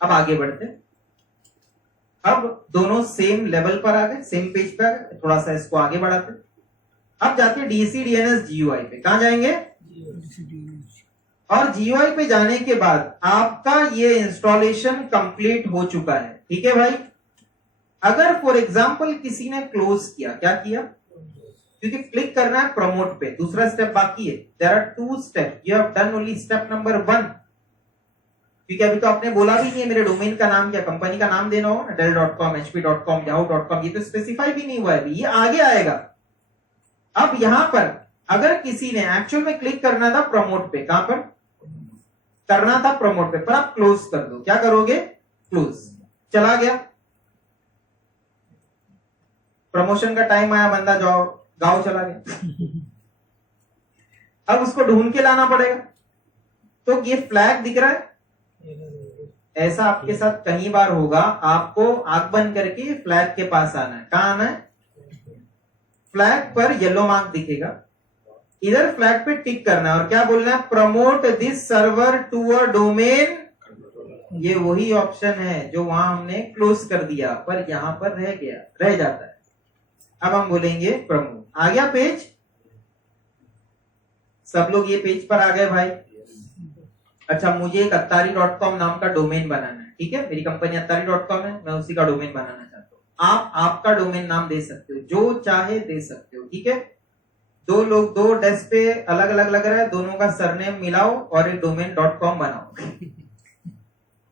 अब आगे बढ़ते। अब दोनों सेम लेवल पर आ गए, सेम पेज पे आ गए, थोड़ा सा इसको आगे बढ़ाते। अब जाके DC DNS GUI पे, कहां जाएंगे? और GUI पे जाने के बाद आपका ये इंस्टॉलेशन कंप्लीट हो चुका है। ठीक है भाई। अगर फॉर एग्जांपल किसी ने क्लोज किया, क्या किया? क्योंकि क्लिक करना है प्रमोट पे, दूसरा स्टेप बाकी है। There are 2 step, you have done only step number 1। क्योंकि अभी तो आपने बोला भी नहीं है मेरे डोमेन का नाम क्या, कंपनी का नाम देना हो ना, dell.com, hp.com, yahoo.com, ये तो स्पेसिफाई भी नहीं हुआ है, ये आगे आएगा। अब यहां पर अगर किसी ने एक्चुअल में क्लिक करना था प्रमोट पे, कहां पर करना था? प्रमोट पे, पर आप क्लोज कर दो। क्या करोगे? क्लोज। चला गया, प्रमोशन का टाइम आया, बंदा जाओ गांव चला गया। अब उसको ढूंढ के लाना पड़ेगा। तो ये फ्लैग दिख रहा है, ऐसा आपके साथ कई बार होगा। आपको आंख बंद करके फ्लैग के पास आना है। कहां आना है? फ्लैग पर येलो मार्क दिखेगा, इधर फ्लैग पे टिक करना है और क्या बोलना है? Promote this server to a domain. ये वही ऑप्शन है जो वहां हमने क्लोज कर दिया, पर यहां पर रह गया, रह जाता है। अब हम बोलेंगे प्रमोट। आ गया पेज? सब लोग ये पेज पर आ गए भाई? अच्छा, मुझे एक attari.com नाम का डोमेन बनाना है। ठीक है, मेरी कंपनी attari.com है, मैं उसी का डोमेन बनाना चाहता हूँ। आप आपका डोमेन नाम दे सकते हो, जो चाहे दे सकते हो। ठीक है, दो लोग दो डेस्क पे अलग अलग लग रहा है, दोनों का सरनेम मिलाओ और एक domain.com बनाओ।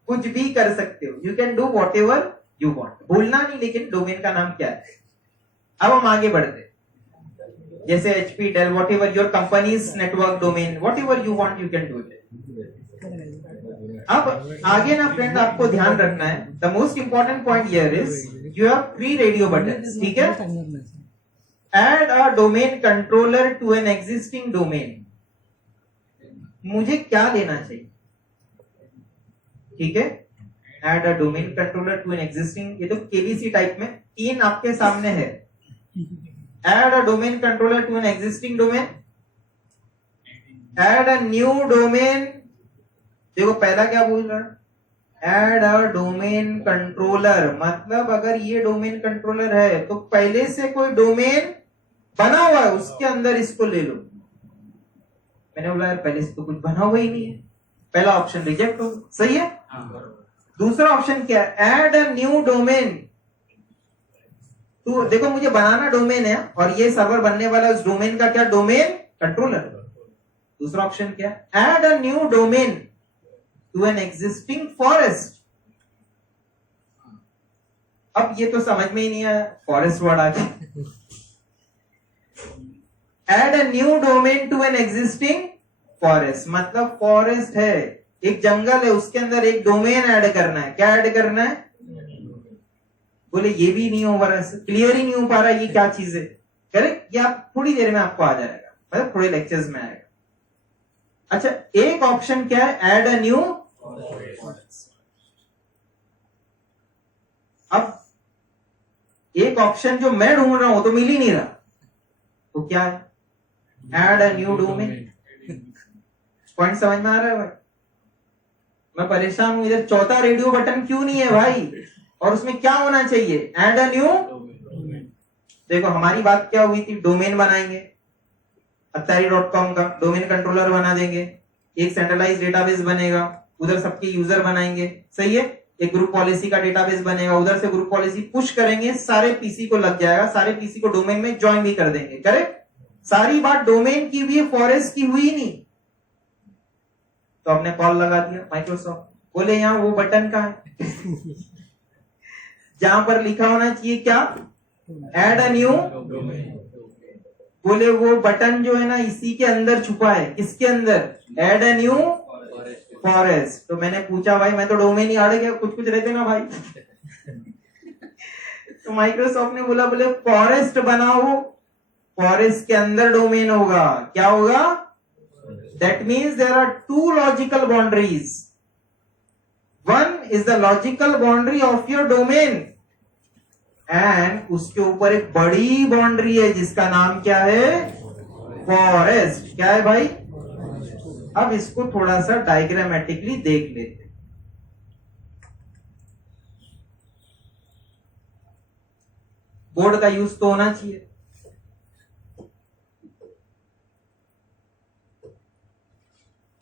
कुछ भी कर सकते हो, you can do what ever you want. भूलना नहीं लेकिन डोमेन का नाम क्या है। अब हम आगे बढ़ते, जैसे HP, Dell, whatever your company's network domain, whatever you want you can do it. अब आगे ना फ्रेंड आपको ध्यान रखना है, the most important point here is you have 3 radio buttons. ठीक है, add a domain controller to an existing domain. मुझे क्या लेना चाहिए? ठीक है, add a domain controller to an existing, ये तो KBC टाइप में 3 आपके सामने है। Add a domain controller to an existing domain, add a new domain. देखो पहला क्या बोल रहा है? एड अ डोमेन कंट्रोलर, मतलब अगर ये डोमेन कंट्रोलर है तो पहले से कोई डोमेन बना हुआ है, उसके अंदर इसको ले लो। मैंने बोला यार पहले से तो कुछ बना हुआ ही नहीं है, पहला ऑप्शन रिजेक्ट हो। सही है। दूसरा ऑप्शन क्या है? Add a new domain. तो देखो मुझे बनाना डोमेन है और ये सर्वर बनने वाला है, उस डोमेन का क्या? Domain controller. दूसरा ऑप्शन क्या है? Add a new domain to an existing forest. अब ये तो समझ में ही नहीं आया, फॉरेस्ट वर्ड आ गया। Add a new domain to an existing forest, मतलब फॉरेस्ट है, एक जंगल है, उसके अंदर एक डोमेन ऐड करना है। क्या ऐड करना है? बोले ये भी नहीं हो रहा, क्लियर ही नहीं हो पा रहा ये क्या चीज है। करेक्ट, ये आप थोड़ी देर में आपको आ जाएगा, मतलब थोड़े लेक्चर्स में आएगा। अच्छा, एक ऑप्शन क्या है? Add a new. अब एक ऑप्शन जो मैं ढूंढ रहा हूं तो मिल ही नहीं रहा, तो क्या है? Add a new domain. Point समझ में आ रहा है भाई? मैं परेशान हूं, इधर चौथा रेडियो बटन क्यों नहीं है भाई? और उसमें क्या होना चाहिए? Add a new. देखो हमारी बात क्या हुई थी, डोमेन बनाएंगे, attari.com का डोमेन कंट्रोलर बना देंगे, एक सेंट्रलाइज डेटाबेस बनेगा, उधर सबके यूजर बनाएंगे, सही है, एक ग्रुप पॉलिसी का डेटाबेस बनेगा, उधर से ग्रुप पॉलिसी पुश करेंगे, सारे पीसी को लग जाएगा, सारे पीसी को डोमेन में ज्वाइन भी कर देंगे। करेक्ट, सारी बात डोमेन की भी, फॉरेस्ट की हुई नहीं। तो हमने कॉल लगा दिया माइक्रोसॉफ्ट, बोले यहाँ वो बटन कहाँ है जहां पर लिखा होना चाहिए क्या? Add a new. बोले वो बटन जो है ना इसी के अंदर छुपा है। किसके अंदर? Add a new forest. तो मैंने पूछा भाई मैं तो डोमेन ही अड़ गया, कुछ कुछ रहते ना भाई तो माइक्रोसॉफ्ट ने बोला, बोले फॉरेस्ट बनाओ, फॉरेस्ट के अंदर डोमेन होगा। क्या होगा? That means there are two logical boundaries. One is the logical boundary of your domain, and उसके ऊपर एक बड़ी बाउंड्री है जिसका नाम क्या है? फॉरेस्ट। क्या है भाई? अब इसको थोड़ा सा डायग्रामेटिकली देख लेते हैं। बोर्ड का यूज तो होना चाहिए।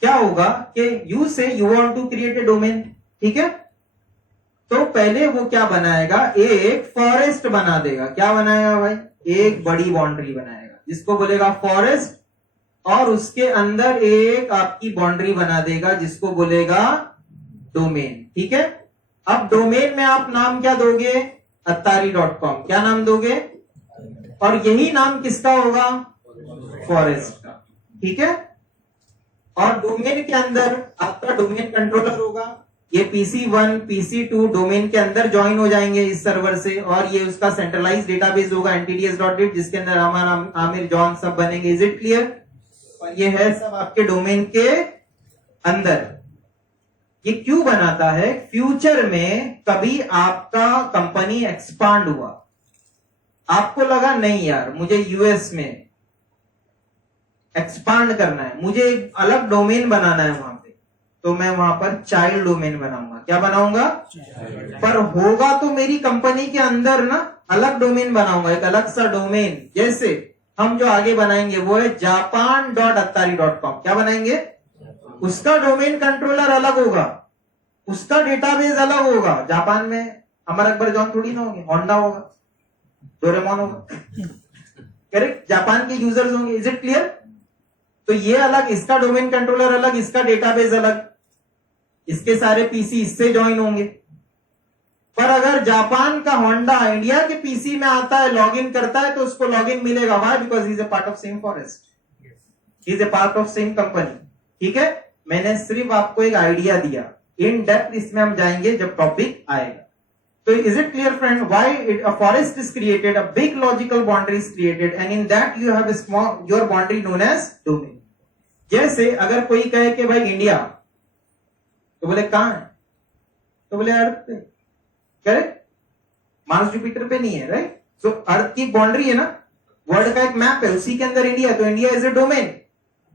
क्या होगा कि you say you want to create a domain, ठीक है, तो पहले वो क्या बनाएगा? एक फॉरेस्ट बना देगा। क्या बनाएगा भाई? एक बड़ी बाउंड्री बनाएगा जिसको बोलेगा फॉरेस्ट, और उसके अंदर एक आपकी बाउंड्री बना देगा जिसको बोलेगा डोमेन। ठीक है, अब डोमेन में आप नाम क्या दोगे? attari.com। क्या नाम दोगे? और यही नाम किसका होगा? फॉरेस्ट का। ठीक है, और डोमेन के अंदर आपका डोमेन कंट्रोलर होगा। ये PC1 PC2 डोमेन के अंदर ज्वाइन हो जाएंगे इस सर्वर से, और ये उसका सेंट्रलाइज डेटाबेस होगा ntds.it, जिसके अंदर हमारा आमिर जॉन सब बनेंगे। Is it clear? और ये है सब आपके डोमेन के अंदर। ये क्यों बनाता है? फ्यूचर में कभी आपका कंपनी एक्सपांड हुआ, आपको लगा नहीं यार मुझे यूएस में एक्सपांड करना है, मुझे एक अलग डोमेन बनाना है वहां पे, तो मैं वहां पर चाइल्ड डोमेन बनाऊंगा। क्या बनाऊंगा? पर होगा तो मेरी कंपनी के अंदर ना अलग डोमेन बनाऊंगा, एक अलग सा डोमेन। जैसे हम जो आगे बनाएंगे वो है japan.attari.com। क्या बनाएंगे? उसका डोमेन कंट्रोलर अलग होगा, उसका डेटाबेस अलग होगा। जापान में अमर अकबर जॉन थोड़ी ना होंगे, होंडा होगा, डोरेमोन होगा। करेक्ट, जापान के यूजर्स होंगे। Is it clear? तो ये अलग, इसका डोमेन कंट्रोलर अलग, इसका डेटाबेस अलग, इसके सारे पीसी इससे ज्वाइन होंगे। पर अगर जापान का होंडा इंडिया के पीसी में आता है, लॉगिन करता है, तो उसको लॉगिन मिलेगा। Why? Because he is a part of same forest, he is a part of same company. ठीक है, मैंने सिर्फ आपको एक आइडिया दिया, इन डेप्थ इसमें हम जाएंगे जब टॉपिक आएगा। So is it clear, friend, why a forest is created, a big logical boundary is created, and in that you have a small, your boundary known as domain. जैसे अगर कोई कहे कि भाई इंडिया, तो बोले कहां है? तो बोले अर्थ पे। करेक्ट, मार्स जुपिटर पे नहीं है, राइट? सो अर्थ की बाउंड्री है ना, वर्ल्ड का एक मैप है, उसी के अंदर इंडिया, तो India is a domain,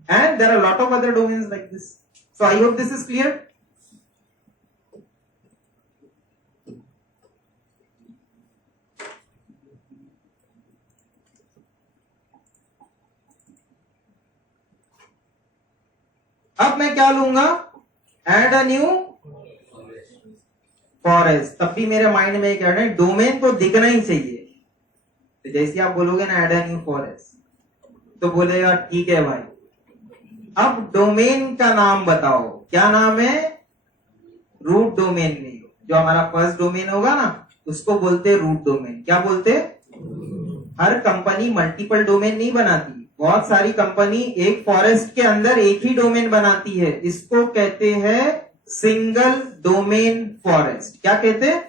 and there are lot of other domains like this. So I hope this is clear. अब मैं क्या लूंगा? Add a new forest. तब भी मेरे माइंड में क्या है, डोमेन तो दिखना ही चाहिए। तो जैसे आप बोलोगे ना ऐड अ न्यू फॉरेस्ट, तो बोलेगा ठीक है भाई, अब डोमेन का नाम बताओ। क्या नाम है? रूट डोमेन नहीं, जो हमारा फर्स्ट डोमेन होगा ना उसको बोलते रूट डोमेन। क्या बोलते? हर कंपनी मल्टीपल डोमेन नहीं बनाती, बहुत सारी कंपनी एक फॉरेस्ट के अंदर एक ही डोमेन बनाती है, इसको कहते हैं सिंगल डोमेन फॉरेस्ट। क्या कहते हैं?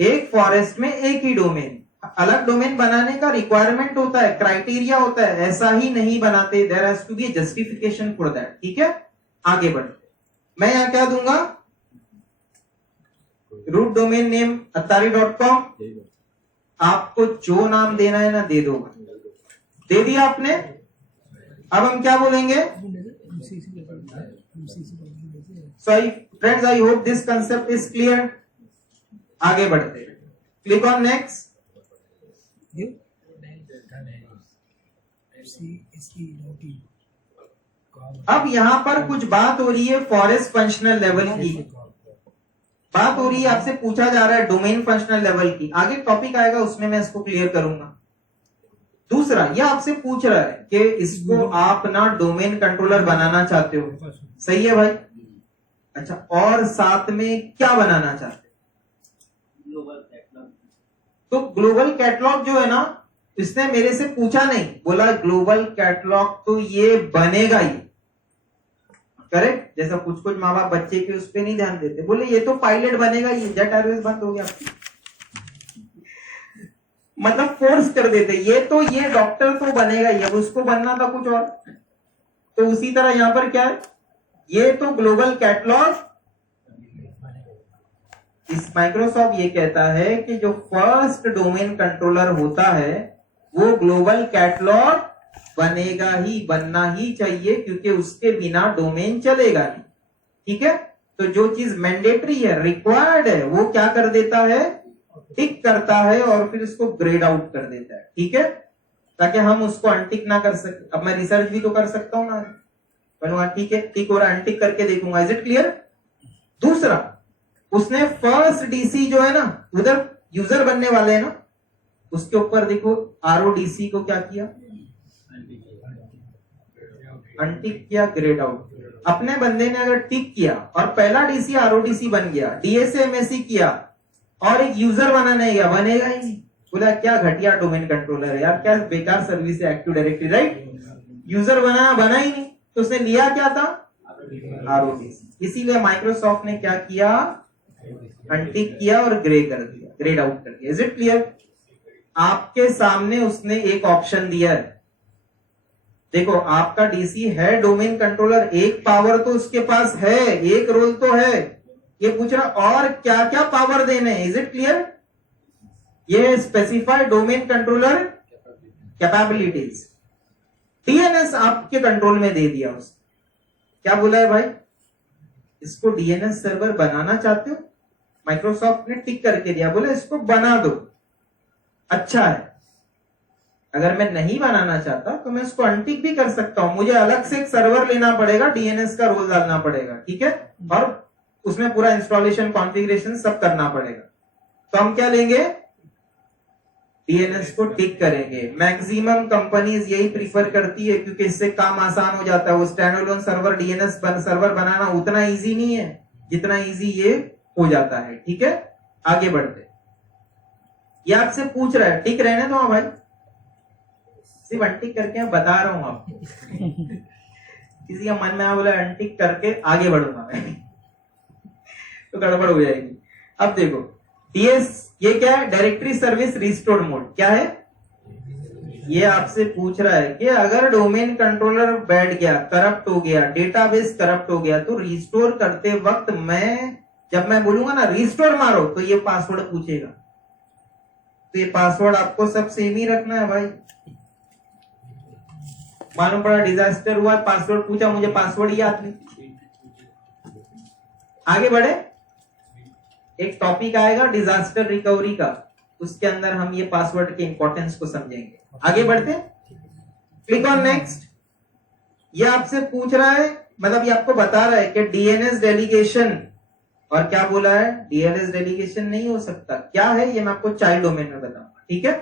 एक फॉरेस्ट में एक ही डोमेन। अलग डोमेन बनाने का रिक्वायरमेंट होता है, क्राइटेरिया होता है, ऐसा ही नहीं बनाते। There has to be justification for that. ठीक है, आगे बढ़। मैं यहां क्या दूंगा? Root domain name attari.com। आपको जो नाम देना है ना दे दो, दे दिया आपने। अब हम क्या बोलेंगे? Sorry friends, I hope this concept is clear. आगे बढ़ते हैं, क्लिक ऑन नेक्स्ट। अब यहां पर कुछ बात हो रही है फॉरेस्ट फंक्शनल लेवल की, बात हो रही है, आपसे पूछा जा रहा है डोमेन फंक्शनल लेवल की। आगे टॉपिक आएगा उसमें मैं इसको क्लियर करूंगा। दूसरा, ये आपसे पूछ रहा है कि इसको आप ना डोमेन कंट्रोलर बनाना चाहते हो, सही है भाई? अच्छा, और साथ में क्या बनाना चाहते हो? तो ग्लोबल कैटलॉग जो है ना, इसने मेरे से पूछा नहीं, बोला ग्लोबल कैटलॉग तो ये बनेगा ही, करेक्ट? जैसा कुछ कुछ माँ बाप बच्चे के उस पर नहीं ध्यान देते, बोले ये तो पायलट बनेगा ही। जेट एयरवेज बंद हो गया, मतलब फोर्स कर देते, ये डॉक्टर तो बनेगा ही, अब उसको बनना था कुछ और। तो उसी तरह यहां पर क्या है, ये तो ग्लोबल कैटलॉग, इस माइक्रोसॉफ्ट ये कहता है कि जो फर्स्ट डोमेन कंट्रोलर होता है वो ग्लोबल कैटलॉग बनेगा ही, बनना ही चाहिए, क्योंकि उसके बिना डोमेन चलेगा नहीं। ठीक है, तो जो चीज मैंडेटरी है, रिक्वायर्ड है, वो क्या कर देता है? टिक करता है और फिर उसको ग्रेड आउट कर देता है। ठीक है, ताकि हम उसको अनटिक ना कर सके। अब मैं रिसर्च भी तो कर सकता हूं ना, बनवा ठीक है, टिक और अनटिक करके देखूंगा। Is it clear? दूसरा, उसने फर्स्ट डीसी जो है ना, उधर यूजर बनने वाले हैं ना, उसके ऊपर देखो आरओडीसी को क्या किया? अनटिक किया, ग्रेड आउट। अपने बंदे ने अगर टिक किया और पहला डीसी आरओडीसी बन गया, डीएसए एमएससी किया और एक यूजर बनाने गया, बनेगा ही नहीं। बोला क्या घटिया डोमेन कंट्रोलर है यार, क्या बेकार सर्विस है एक्टिव डायरेक्टरी, राइट? यूजर बना ही नहीं, तो उसने लिया क्या था? आरओडीसी। इसीलिए माइक्रोसॉफ्ट ने क्या किया? अनटिक किया और ग्रे कर दिया, ग्रेड आउट कर दिया। Is it clear? आपके सामने उसने एक ऑप्शन दिया है, देखो आपका डीसी है डोमेन कंट्रोलर, एक पावर तो उसके पास है, एक रोल तो है। ये पूछ रहा और क्या क्या पावर देने। Is it clear? ये specify domain controller capabilities, DNS आपके कंट्रोल में दे दिया उसने। क्या बोला है भाई? इसको डीएनएस सर्वर बनाना चाहते हो? माइक्रोसॉफ्ट ने टिक करके दिया, बोले इसको बना दो, अच्छा है। अगर मैं नहीं बनाना चाहता तो मैं इसको अनटिक भी कर सकता हूं, मुझे अलग से एक सर्वर लेना पड़ेगा, डीएनएस का रोल डालना पड़ेगा, ठीक है, और उसमें पूरा इंस्टॉलेशन कॉन्फ़िगरेशन सब करना पड़ेगा। तो हम क्या लेंगे? डीएनएस को टिक करेंगे। मैक्सिमम कंपनीज यही प्रीफर करती है, क्योंकि इससे काम आसान हो जाता है। वो stand alone server DNS server बनाना उतना इजी नहीं है जितना इजी ये हो जाता है। ठीक है, आगे बढ़ते। ये आपसे पूछ रहा है, टिक रहने दो भाई, सिर्फ अनटिक करके मैं बता रहा हूं आपको। किसी का मन में आ बोला अनटिक करके आगे बढ़ूंगा मैं तो गड़बड़ हो जाएगी। अब देखो डीएस, ये क्या है? Directory service restore mode. क्या है? ये आपसे पूछ रहा है कि अगर डोमेन कंट्रोलर बैठ गया, करप्ट हो गया, डेटाबेस करप्ट हो गया, तो रिस्टोर करते वक्त जब मैं बोलूंगा ना रिस्टोर मारो, तो ये पासवर्ड पूछेगा। तो ये पासवर्ड आपको सब सेम ही रखना है भाई। मालूम पड़ा डिजास्टर हुआ, पासवर्ड पूछा, मुझे पासवर्ड याद नहीं। आगे बढ़े, एक टॉपिक आएगा डिजास्टर रिकवरी का, उसके अंदर हम ये पासवर्ड के इंपॉर्टेंस को समझेंगे। आगे बढ़ते, क्लिक ऑन नेक्स्ट। ये आपसे पूछ रहा है, मतलब ये आपको बता रहा है कि डीएनएस डेलीगेशन, और क्या बोला है? डीएनएस डेलीगेशन नहीं हो सकता। क्या है ये मैं आपको चाइल्ड डोमेन में बताऊंगा। ठीक है,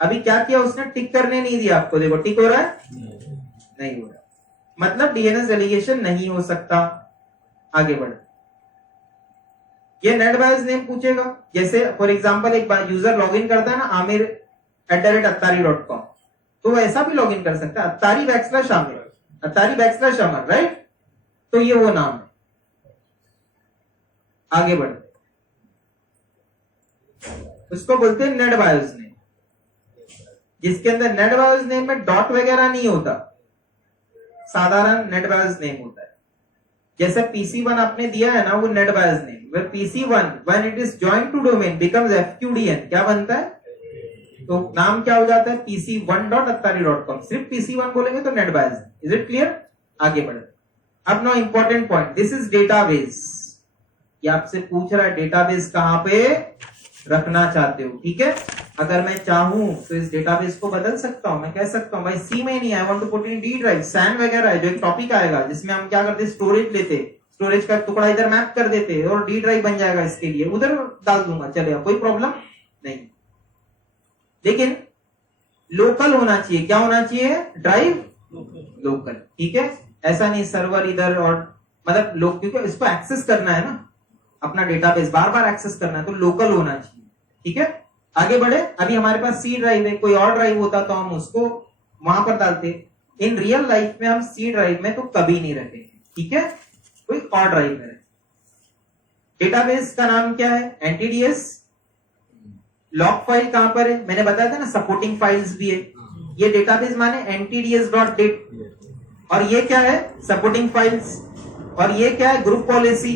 अभी क्या किया उसने? टिक करने नहीं दिया आपको। देखो टिक हो रहा है? नहीं हो रहा, मतलब डीएनएस डेलीगेशन नहीं हो सकता। आगे बढ़, ये नेट बायस नेम पूछेगा। जैसे फॉर एग्जांपल एक बार यूजर लॉगिन करता है ना, आमिर@attari.com, तो ऐसा भी लॉग इन कर सकता है, अत्तारी बैकस्लैश आमिर, अत्तारी बैकस्लैश अमर, राइट। तो ये वो नाम है। आगे बढ़, उसको बोलते हैं नेट बायोस नेम, जिसके अंदर नेट बायोस नेम में डॉट वगैरह नहीं होता, साधारण नेट बायोस नेम होता है। जैसे PC1 आपने दिया है ना, वो net BIOS name, where PC1 when it is joined to domain becomes FQDN, क्या बनता है? तो नाम क्या हो जाता है? PC1.attari.com। सिर्फ PC1 बोलेंगे तो NetBIOS. Is it clear? आगे बढ़े। अब no important point, this is database. ये आपसे पूछ रहा है डेटाबेस कहां पे रखना चाहते हो, ठीक है। अगर मैं चाहूं तो इस डेटाबेस को बदल सकता हूं, मैं कह सकता हूं भाई सी में नहीं, I want to put in D drive, SAN वगैरह है जो एक टॉपिक आएगा जिसमें हम क्या करते, स्टोरेज लेते, स्टोरेज का टुकड़ा इधर मैप कर देते और डी ड्राइव बन जाएगा, इसके लिए उधर डाल दूंगा, चलेगा, कोई प्रॉब्लम नहीं। लेकिन लोकल होना चाहिए, क्या होना चाहिए? ड्राइव लोकल, ठीक है। ऐसा नहीं सर्वर इधर और मतलब लोग, क्योंकि इसको एक्सेस करना है ना, अपना डेटाबेस बार बार एक्सेस करना है, तो लोकल होना चाहिए, ठीक है। आगे बढ़े। अभी हमारे पास सी ड्राइव है, कोई और ड्राइव होता तो हम उसको वहां पर डालते। इन रियल लाइफ में हम सी ड्राइव में तो कभी नहीं रखेंगे, ठीक है, कोई और ड्राइव में रखें। डेटाबेस का नाम क्या है? एनटीडीएस। लॉग फाइल कहां पर है? मैंने बताया था ना, सपोर्टिंग फाइल्स भी है। ये डेटाबेस माने ntds.dit, और ये क्या है? Supporting files. और ये क्या है? Group policy.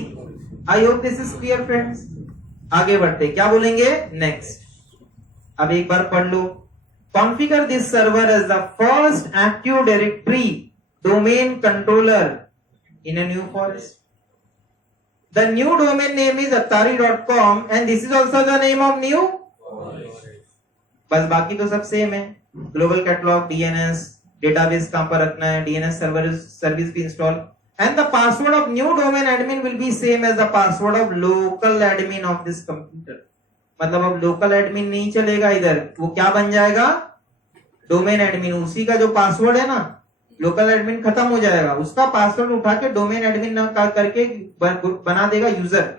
I hope this is clear friends. आगे बढ़ते, क्या बोलेंगे? नेक्स्ट। अब एक बार पढ़ लो। Configure this server as the first active directory domain controller in a new forest. The new domain name is attari.com and this is also the name of new forest. बस बाकी तो सब सेम है। ग्लोबल कैटलॉग, डीएनएस, डेटाबेस कहां पर रखना है, DNS service भी install, and the password of new domain admin will be same as the password of local admin of this computer। मतलब अब लोकल एडमिन नहीं चलेगा इधर, वो क्या बन जाएगा? Domain admin. उसी का जो पासवर्ड है ना, लोकल एडमिन खत्म हो जाएगा, उसका पासवर्ड उठा के डोमेन एडमिन करके बना देगा यूजर।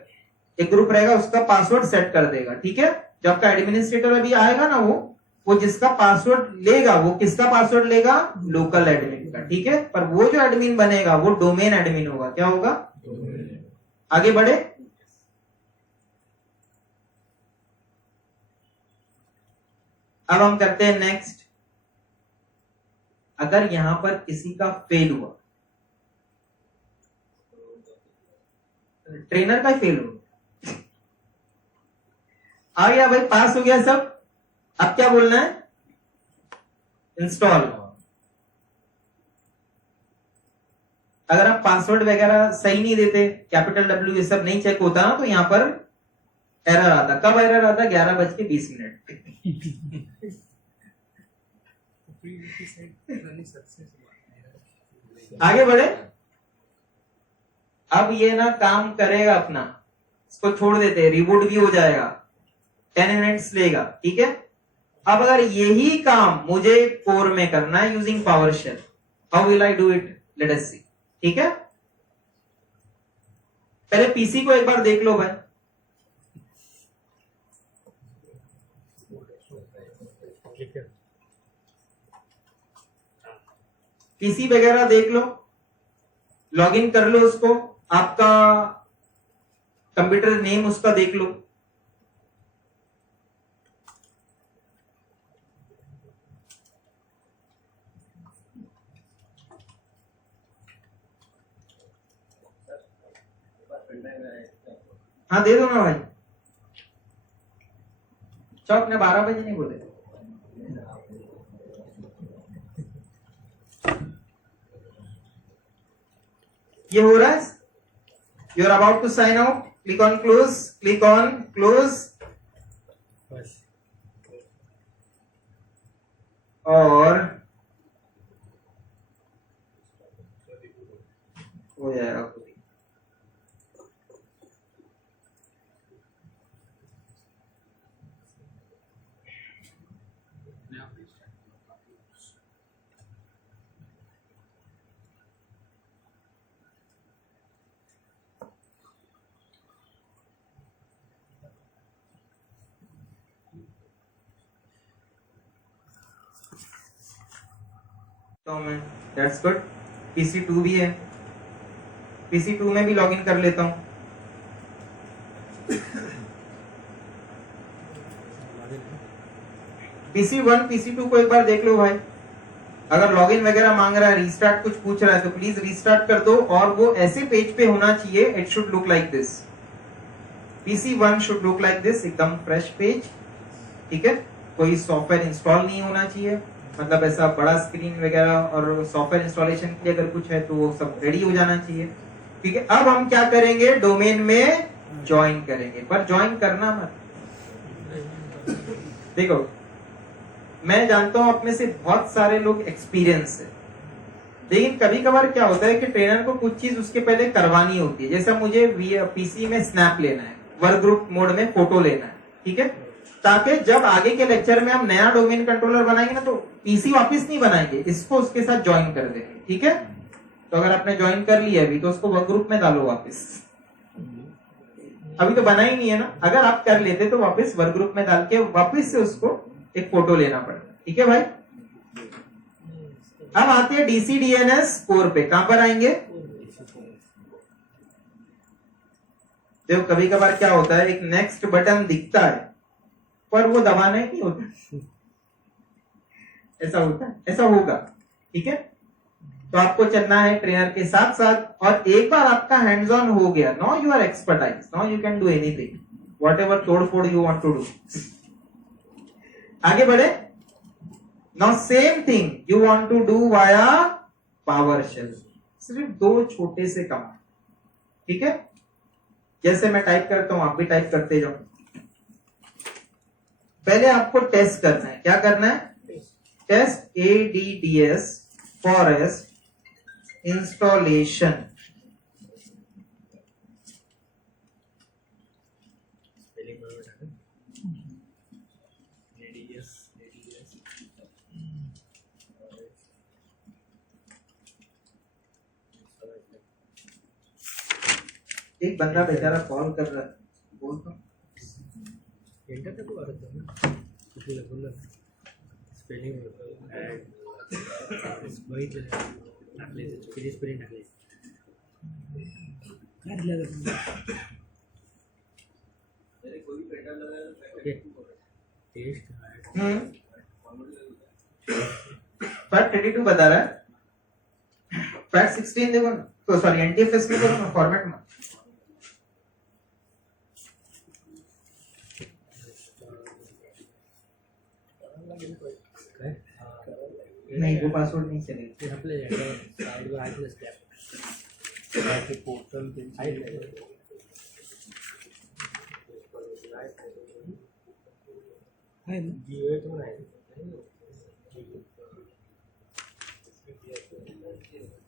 एक ग्रुप रहेगा, उसका पासवर्ड सेट कर देगा, ठीक है। जब आपका एडमिनिस्ट्रेटर अभी आएगा ना, वो जिसका पासवर्ड लेगा, वो किसका पासवर्ड लेगा? लोकल एडमिन का, ठीक है। पर वो जो एडमिन बनेगा वो डोमेन एडमिन होगा। क्या होगा? आगे बढ़े। अब हम करते हैं नेक्स्ट। अगर यहां पर किसी का फेल हुआ, ट्रेनर का फेल हुआ, आ गया भाई, पास हो गया सब, अब क्या बोलना है? इंस्टॉल। अगर आप पासवर्ड वगैरह सही नहीं देते, कैपिटल W ये सब नहीं चेक होता ना, तो यहां पर एरर आता। कब एरर आता? 11:20। आगे बढ़े। अब ये ना काम करेगा अपना, इसको छोड़ देते, रिबूट भी हो जाएगा, 10 मिनट्स लेगा, ठीक है। अब अगर यही काम मुझे कोर में करना है using PowerShell, how will I do it? Let us see, ठीक है। पहले पीसी को एक बार देख लो भाई। पीसी वगैरह देख लो, लॉगिन कर लो उसको, आपका कंप्यूटर नेम उसका देख लो। हाँ दे दो ना भाई। चौक ने 12 बजे नहीं बोले। ये हो रहा है। You are about to sign out, click on close, click on close, और हो जाएगा। तो मैं दैट्स गुड। PC2 भी है, PC2 में भी लॉगिन कर लेता हूँ। PC1 PC2 को एक बार देख लो भाई। अगर लॉगिन वगैरह मांग रहा है, रीस्टार्ट कुछ पूछ रहा है तो प्लीज रीस्टार्ट कर दो, और वो ऐसे पेज पे होना चाहिए, it should look like this. PC1 should look like this, एकदम फ्रेश पेज, ठीक है। कोई सॉफ्टवेयर इंस्टॉल नहीं होना चाहिए, मतलब ऐसा बड़ा स्क्रीन वगैरह, और सॉफ्टवेयर इंस्टॉलेशन के लिए अगर कुछ है तो वो सब रेडी हो जाना चाहिए, ठीक है। अब हम क्या करेंगे, डोमेन में ज्वाइन करेंगे, पर ज्वाइन करना मत। देखो मैं जानता हूं अपने से बहुत सारे लोग एक्सपीरियंस है, लेकिन कभी कभार क्या होता है कि ट्रेनर को कुछ चीज उसके पहले करवानी होती है। जैसा मुझे PC में स्नैप लेना है, वर्क ग्रुप मोड में फोटो लेना है, ठीक है, ताकि जब आगे के लेक्चर में हम नया डोमेन कंट्रोलर बनाएंगे ना, तो PC वापस नहीं बनाएंगे, इसको उसके साथ ज्वाइन कर देंगे, ठीक है। तो अगर आपने ज्वाइन कर लिया अभी तो उसको वर्क ग्रुप में डालो वापस, अभी तो बना ही नहीं है ना। अगर आप कर लेते तो वापस वर्क ग्रुप में डाल के वापस से उसको एक फोटो लेना पड़ेगा, ठीक है भाई। अब आते हैं DC DNS कोर पे। कहां पर आएंगे, देखो कभी कभार क्या होता है, एक नेक्स्ट बटन दिखता है पर वो दबाना ही नहीं होता, ऐसा होता है, ऐसा होगा, ठीक है। तो आपको चलना है ट्रेनर के साथ साथ, और एक बार आपका हैंड्स ऑन हो गया, now you are expertise, now you can do anything, whatever तोड़ फोड़ यू वांट टू डू। आगे बढ़े। Now same thing you want to do via PowerShell, सिर्फ 2 छोटे से कमांड, ठीक है। जैसे मैं टाइप करता हूं आप भी टाइप करते जाओ। पहले आपको टेस्ट करना है, क्या करना है, टेस्ट ADDS फॉरेस्ट इंस्टॉलेशन। एक बंदा बेचारा कॉल कर रहा है, बोल तो एंटर पे तो आ रहा है ना, कुछ भी बोल स्पेलिंग वही तो टाकले फिर स्पेलिंग टाकले कर लगा मेरे कोई भी पेटा लगा टेस्ट फैट 32 बता रहा है, फैट 16 देखो ना, तो सॉरी NTFS में करो ना फॉर्मेट में। नहीं वो पासवर्ड नहीं चलेगा, यहाँ पे साइड में आइटम स्टैप आके पोर्टल पे साइड है ना ये तो है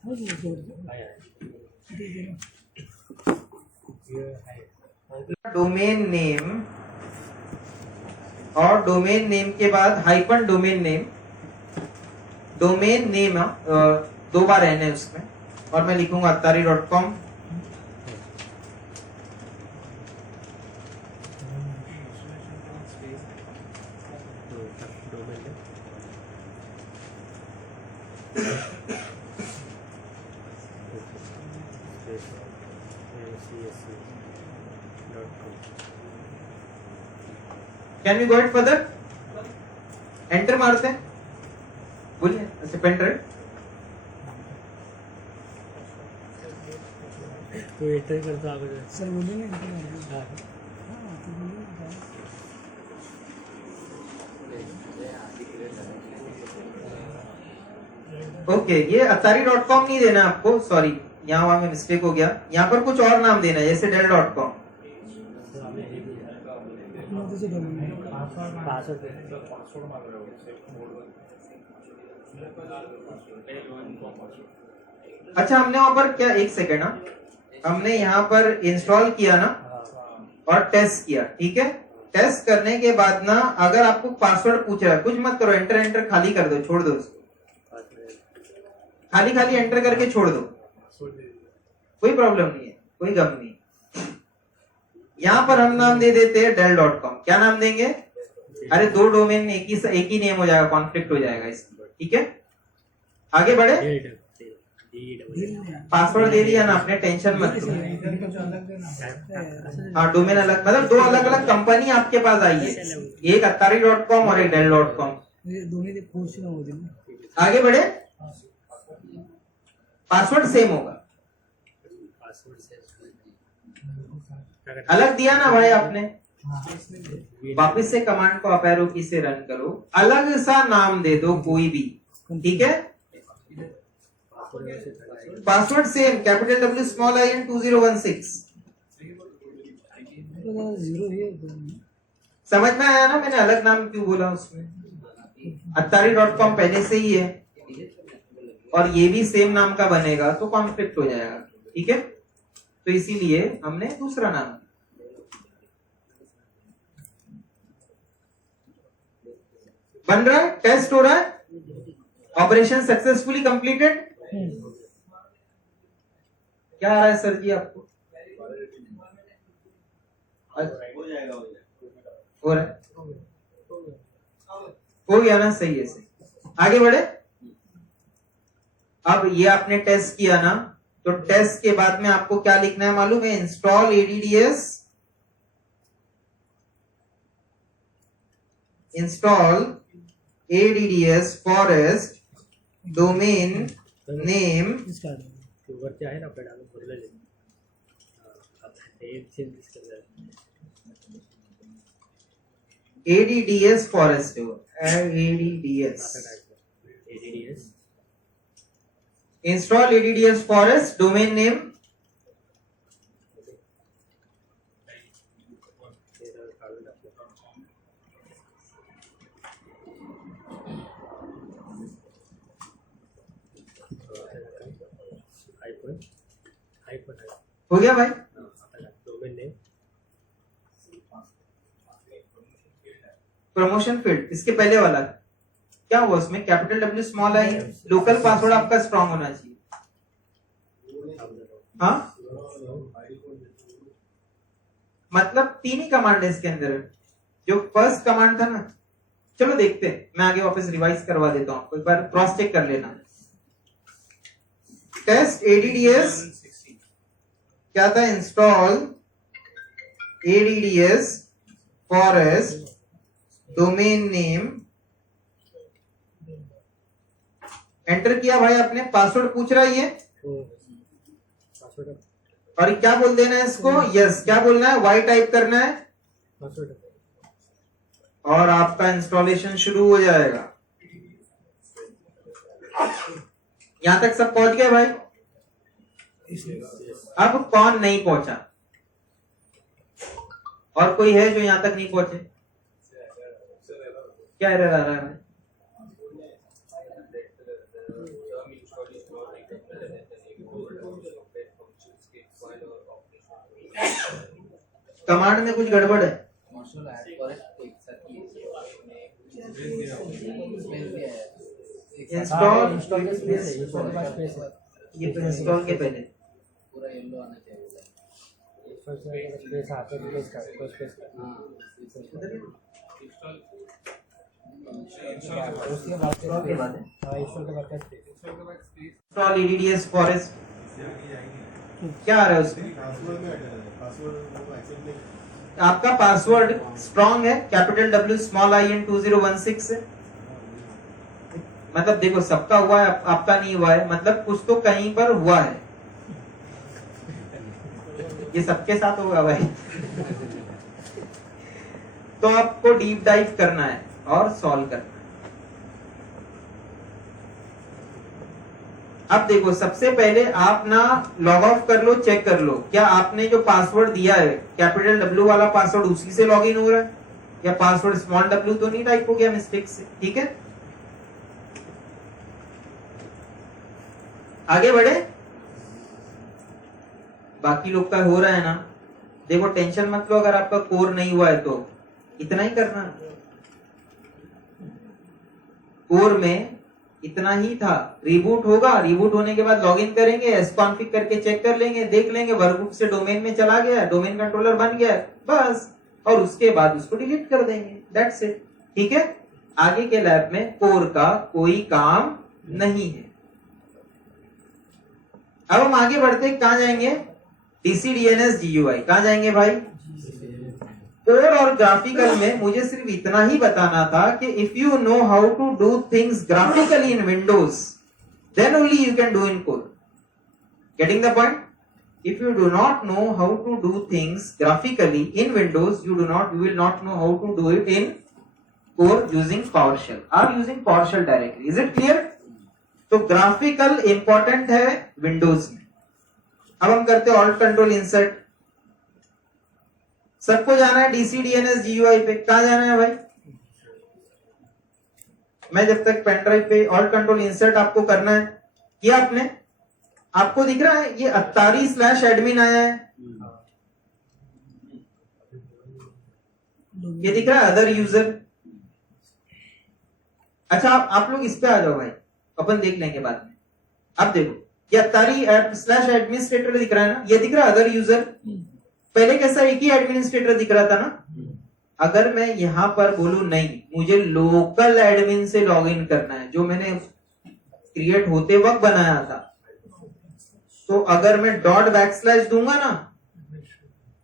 हो गया आया दे दे ये है डोमेन नेम, और डोमेन नेम के बाद hyphen domain name. Domain name 2 बार N है उसमें, और मैं लिखूंगा attari.com। Can we go it further, enter मारते हैं, बोलिए ऐसे पेन ड्राइव। तो एंटर करता आप सर बोलिए ना इनके हाँ हाँ तो बोलिए ओके, ये attari.com नहीं देना आपको, सॉरी यहाँ वहां में मिस्टेक हो गया, यहाँ पर कुछ और नाम देना है, जैसे dell.com। अपना से डोमेन अच्छा हमने वहां पर क्या, एक सेकेंड, हमने यहाँ पर इंस्टॉल किया ना और टेस्ट किया, ठीक है। टेस्ट करने के बाद ना अगर आपको पासवर्ड पूछ रहा है, कुछ मत करो, एंटर एंटर खाली कर दो, छोड़ दो उसको, खाली खाली एंटर करके छोड़ दो, कोई प्रॉब्लम नहीं है, कोई गम नहीं। यहाँ पर हम नाम दे देते हैं dell.com। क्या नाम देंगे, अरे 2 डोमेन एक ही नेम हो जाएगा, कॉन्फ्लिक्ट हो जाएगा इसमें, ठीक है। आगे बढ़े, DE पासवर्ड दे दिया ना आपने, टेंशन मत लो। हाँ डोमेन अलग, मतलब दो अलग अलग कंपनी आपके पास आई है, एक attari.com और एक dell.com। आगे बढ़े, पासवर्ड सेम होगा, अलग दिया ना भाई आपने। वापस से कमांड को अप एरो की से रन करो, अलग सा नाम दे दो कोई भी, ठीक है। Password same, capital W small I N 2016। समझ में आया ना मैंने अलग नाम क्यों बोला उसमें? attari.com पहले से ही है और ये भी सेम नाम का बनेगा तो कॉन्फ्लिक्ट हो जाएगा, ठीक है। तो इसीलिए हमने दूसरा नाम, बन रहा है, टेस्ट हो रहा है, ऑपरेशन सक्सेसफुली कंप्लीटेड। क्या आ रहा है सर जी आपको? हो जाएगा हो रहा है, हो गया ना, सही है सही। आगे बढ़े, अब ये आपने टेस्ट किया ना, तो टेस्ट के बाद में आपको क्या लिखना है मालूम है? Install ADDS, install ADDS forest domain name ऊपर क्या है ना पे डालो बदले ले एक चेंज कर दे ADDS forest ADDS install ADDS forest domain name हो गया भाई। प्रमोशन फील्ड, इसके पहले वाला क्या हुआ उसमें? Capital W small I, local password आपका स्ट्रांग होना चाहिए। हाँ मतलब 3 ही कमांड है इसके अंदर। जो फर्स्ट कमांड था ना, चलो देखते हैं, मैं आगे वापस रिवाइज करवा देता हूँ, एक बार क्रॉस चेक कर लेना। टेस्ट ADDS क्या था? Install ADDS forest domain name, enter किया भाई आपने, पासवर्ड पूछ रहा है ये, और क्या बोल देना है इसको? यस, क्या बोलना है? वाई टाइप करना है और आपका इंस्टॉलेशन शुरू हो जाएगा। यहां तक सब पहुंच गए भाई? अब कौन नहीं पहुंचा? और कोई है जो यहां तक नहीं पहुंचे? क्या एरर आ रहा है? कमांड में कुछ गड़बड़ है? इंस्टॉल ये तो इंस्टॉल के पहले पूरा येलो आना चाहिए। इंस्टॉल ADDS फॉरेस्ट क्या आ रहा है उसमें? आपका पासवर्ड स्ट्रॉन्ग है, capital W small I N 2016 है। मतलब देखो सबका हुआ है, आपका नहीं हुआ है, मतलब कुछ तो कहीं पर हुआ है। ये सबके साथ होगा भाई। तो आपको डीप डाइव करना है और सॉल्व करना है। अब देखो सबसे पहले आप ना लॉग ऑफ कर लो, चेक कर लो क्या आपने जो पासवर्ड दिया है कैपिटल W वाला पासवर्ड उसी से लॉगिन हो रहा है, या पासवर्ड स्मॉल w तो नहीं टाइप हो गया मिस्टेक से। ठीक है, आगे बढ़े। बाकी लोग का हो रहा है ना, देखो टेंशन मत लो, अगर आपका कोर नहीं हुआ है तो इतना ही करना। कोर में इतना ही था, रिबूट होगा, रिबूट होने के बाद लॉगिन करेंगे, एसकॉन्फिग करके चेक कर लेंगे, देख लेंगे वर्कबुक से डोमेन में चला गया, डोमेन कंट्रोलर बन गया बस, और उसके बाद उसको डिलीट कर देंगे, दैट्स इट। ठीक है, आगे के लैब में कोर का कोई काम नहीं है। अब हम आगे बढ़ते हैं, कहां जाएंगे? DC DNS GUI. कहां जाएंगे भाई? कोर और ग्राफिकल में मुझे सिर्फ इतना ही बताना था कि if you know how to do things graphically in Windows then only you can do in core. Getting the point? If you do not know how to do things graphically in Windows, you will not know how to do it in Core using PowerShell or using PowerShell directly. Is it clear? तो graphical important है Windows में। अब हम करते हैं alt control insert. सबको जाना है डीसी डीएनएस जीयूआई पे। कहां जाना है भाई? मैं जब तक पेन ड्राइव पे ऑल्ट कंट्रोल इंसर्ट आपको करना है, किया आपने? आपको दिख रहा है ये Attari/admin आया है, ये दिख रहा है अदर यूजर। अच्छा आप लोग इस पे आ जाओ भाई, अपन देख लेंगे बाद में। अब देखो ये Attari/administrator दिख रहा है ना, ये दिख रहा है अदर यूजर। पहले कैसा एक ही एडमिनिस्ट्रेटर दिख रहा था ना। अगर मैं यहां पर बोलूं नहीं, मुझे लोकल एडमिन से लॉगिन करना है जो मैंने क्रिएट होते वक्त बनाया था, तो अगर मैं ./ दूंगा ना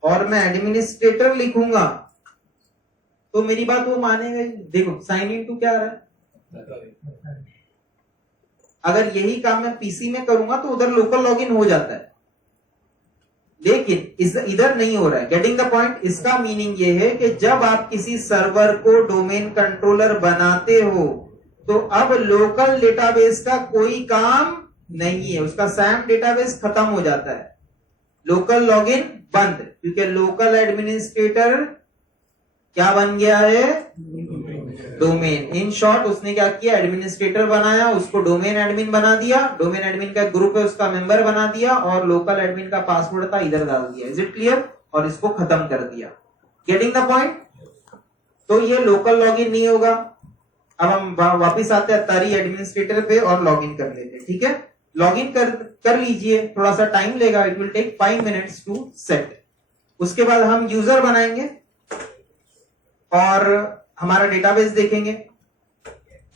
और मैं एडमिनिस्ट्रेटर लिखूंगा तो मेरी बात वो मानेगा ही। देखो साइन इन टू क्या आ रहा है। अगर यही काम मैं पीसी में करूंगा तो उधर लोकल लॉगिन हो जाता है, लेकिन इधर नहीं हो रहा है। Getting the point? इसका मीनिंग ये है कि जब आप किसी सर्वर को डोमेन कंट्रोलर बनाते हो तो अब लोकल डेटाबेस का कोई काम नहीं है, उसका सैम डेटाबेस खत्म हो जाता है, लोकल लॉगिन बंद, क्योंकि लोकल एडमिनिस्ट्रेटर क्या बन गया है? डोमेन। इन शॉर्ट उसने क्या किया? एडमिनिस्ट्रेटर बनाया, उसको डोमेन एडमिन बना दिया, डोमेन एडमिन का ग्रुप है उसका मेंबर बना दिया, और लोकल एडमिन का पासवर्ड था इधर डाल दिया। Is it clear? और इसको खत्म कर दिया। Getting the point? तो ये लोकल लॉगिन नहीं होगा। अब हम वापिस आते हैं Attari एडमिनिस्ट्रेटर पे और लॉगिन कर लेते हैं। ठीक है, लॉगिन कर लीजिए, थोड़ा सा टाइम लेगा, it will take 5 minutes to set. उसके बाद हम यूजर बनाएंगे और हमारा डेटाबेस देखेंगे,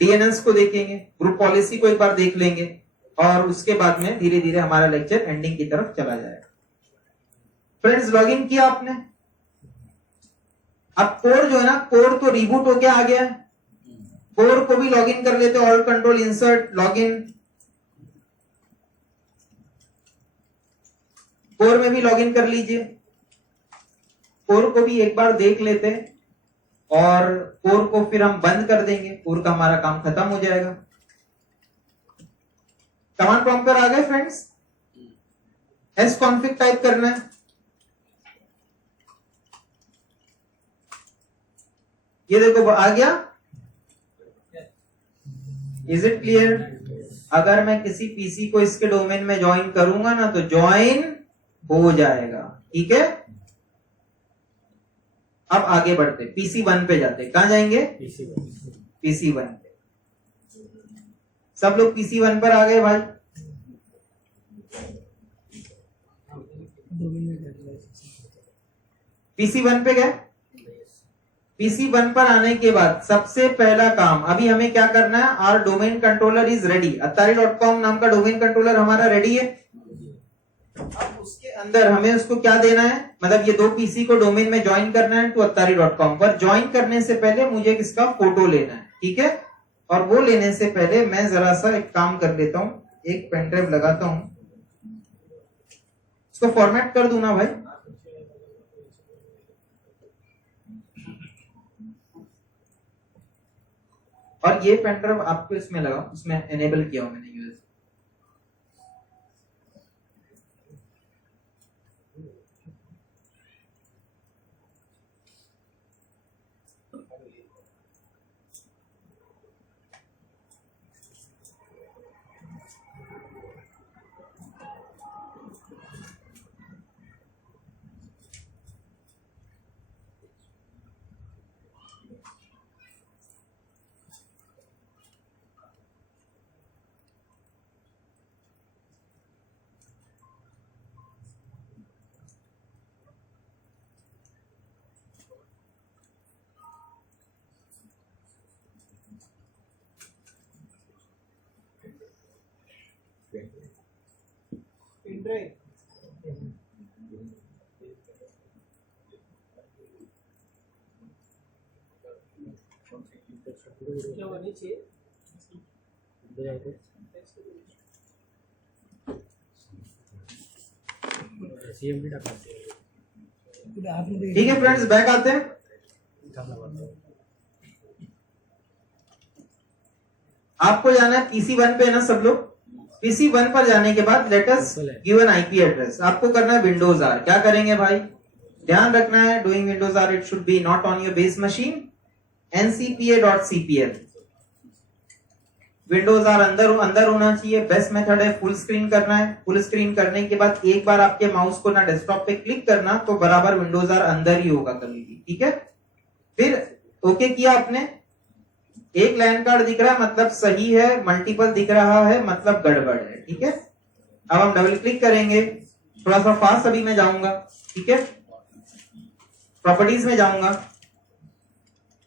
डीएनएस को देखेंगे, ग्रुप पॉलिसी को एक बार देख लेंगे, और उसके बाद में धीरे धीरे हमारा लेक्चर एंडिंग की तरफ चला जाएगा। फ्रेंड्स लॉगिन किया आपने? अब कोर जो है ना, कोर तो रिबूट होके आ गया है, कोर को भी लॉगिन कर लेते हैं। Alt control insert login, core में भी लॉगिन कर लीजिए। कोर को भी एक बार देख लेते हैं और कोर को फिर हम बंद कर देंगे, कोर का हमारा काम खत्म हो जाएगा। कमांड प्रॉम्प्ट पर आ गए फ्रेंड्स? sconfig टाइप करना है। ये देखो आ गया। Is it clear? अगर मैं किसी पीसी को इसके डोमेन में ज्वाइन करूंगा ना तो ज्वाइन हो जाएगा। ठीक है, अब आगे बढ़ते पीसी 1 पे जाते। कहां जाएंगे? पीसी 1 पे। सब लोग पीसी 1 पर आ गए भाई? पीसी 1 पे गए? पीसी 1 पर आने के बाद सबसे पहला काम अभी हमें क्या करना है? Our domain controller is ready. Attari.com नाम का डोमेन कंट्रोलर हमारा रेडी है। अब उसके अंदर हमें उसको क्या देना है? मतलब ये दो पीसी को डोमेन में ज्वाइन करना है टू Attari.com पर। ज्वाइन करने से पहले मुझे इसका फोटो लेना है। ठीक है, और वो लेने से पहले मैं जरा सा एक काम कर लेता हूं, एक पेन ड्राइव लगाता हूं, इसको फॉर्मेट कर दूं ना भाई। और ये पेन ड्राइव आपको इसमें लगाओ, इसमें एनेबल किया हूं मैंने यूएसबी। CMD टाकायचे कुठे आतमध्ये ठीक है फ्रेंड्स, बैक आते हैं। आपको जाना है PC1 पे ना सब लोग। PC1 पर जाने के बाद let us give an IP address. आपको करना है विंडोज आर। क्या करेंगे भाई, ध्यान रखना है, doing Windows R it should be not on your base machine. ncpa.cpl Windows R अंदर होना चाहिए। बेस्ट मेथड है फुल स्क्रीन करना है। फुल स्क्रीन करने के बाद एक बार आपके माउस को ना डेस्कटॉप पे क्लिक करना तो बराबर विंडोज आर अंदर ही होगा कभी भी, ठीक है। फिर ओके किया आपने, एक लैन कार्ड दिख रहा है मतलब सही है, मल्टीपल दिख रहा है मतलब गड़बड़ है, ठीक है। अब हम डबल क्लिक करेंगे, थोड़ा सा फास्ट अभी मैं जाऊंगा, ठीक है। प्रॉपर्टीज में जाऊंगा,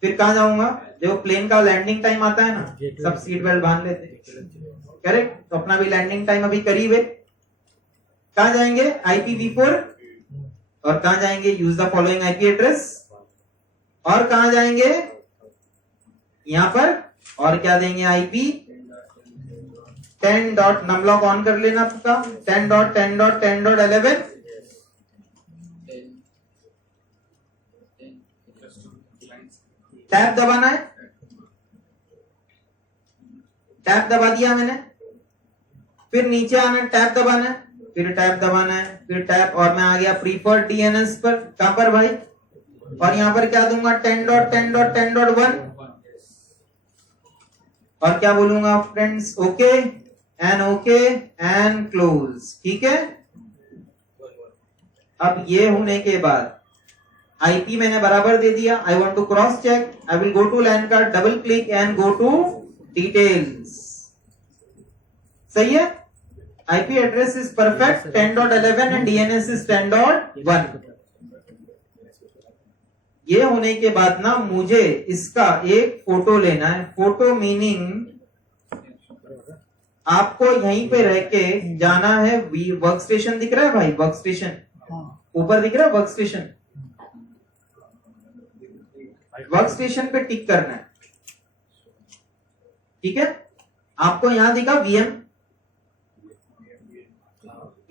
फिर कहां जाऊंगा, जो प्लेन का लैंडिंग टाइम आता है ना, सब सीट बेल्ट बांध लेते हैं, करेक्ट। तो अपना भी लैंडिंग टाइम अभी करीब है। कहां जाएंगे, IPv4, और कहां जाएंगे, use the following IP address, और कहां जाएंगे यहां पर, और क्या देंगे, IP 10 डॉट नमलॉक ऑन कर लेना आपका, 10.10.10.11 टैब दबाना है। टैब दबा दिया मैंने, फिर नीचे आना है, टैब दबाना है, फिर टैब दबाना है, फिर टैब, और मैं आ गया प्रीफर्ड DNS पर। कहां पर भाई, और यहां पर क्या दूंगा, 10.10.10.1, और क्या बोलूंगा फ्रेंड्स, ओके एंड क्लोज, ठीक है। अब ये होने के बाद IP मैंने बराबर दे दिया। I want to cross check, I will go to LAN card, double click and go to details. सही है, IP address is perfect 10.11 and DNS is 10.1। ये होने के बाद ना मुझे इसका एक फोटो लेना है। फोटो मीनिंग आपको यहीं पे रह के जाना है। वर्क स्टेशन दिख रहा है भाई, वर्क स्टेशन ऊपर दिख रहा है, वर्क स्टेशन, वर्क स्टेशन पे टिक करना है, ठीक है। आपको यहां दिखा VM,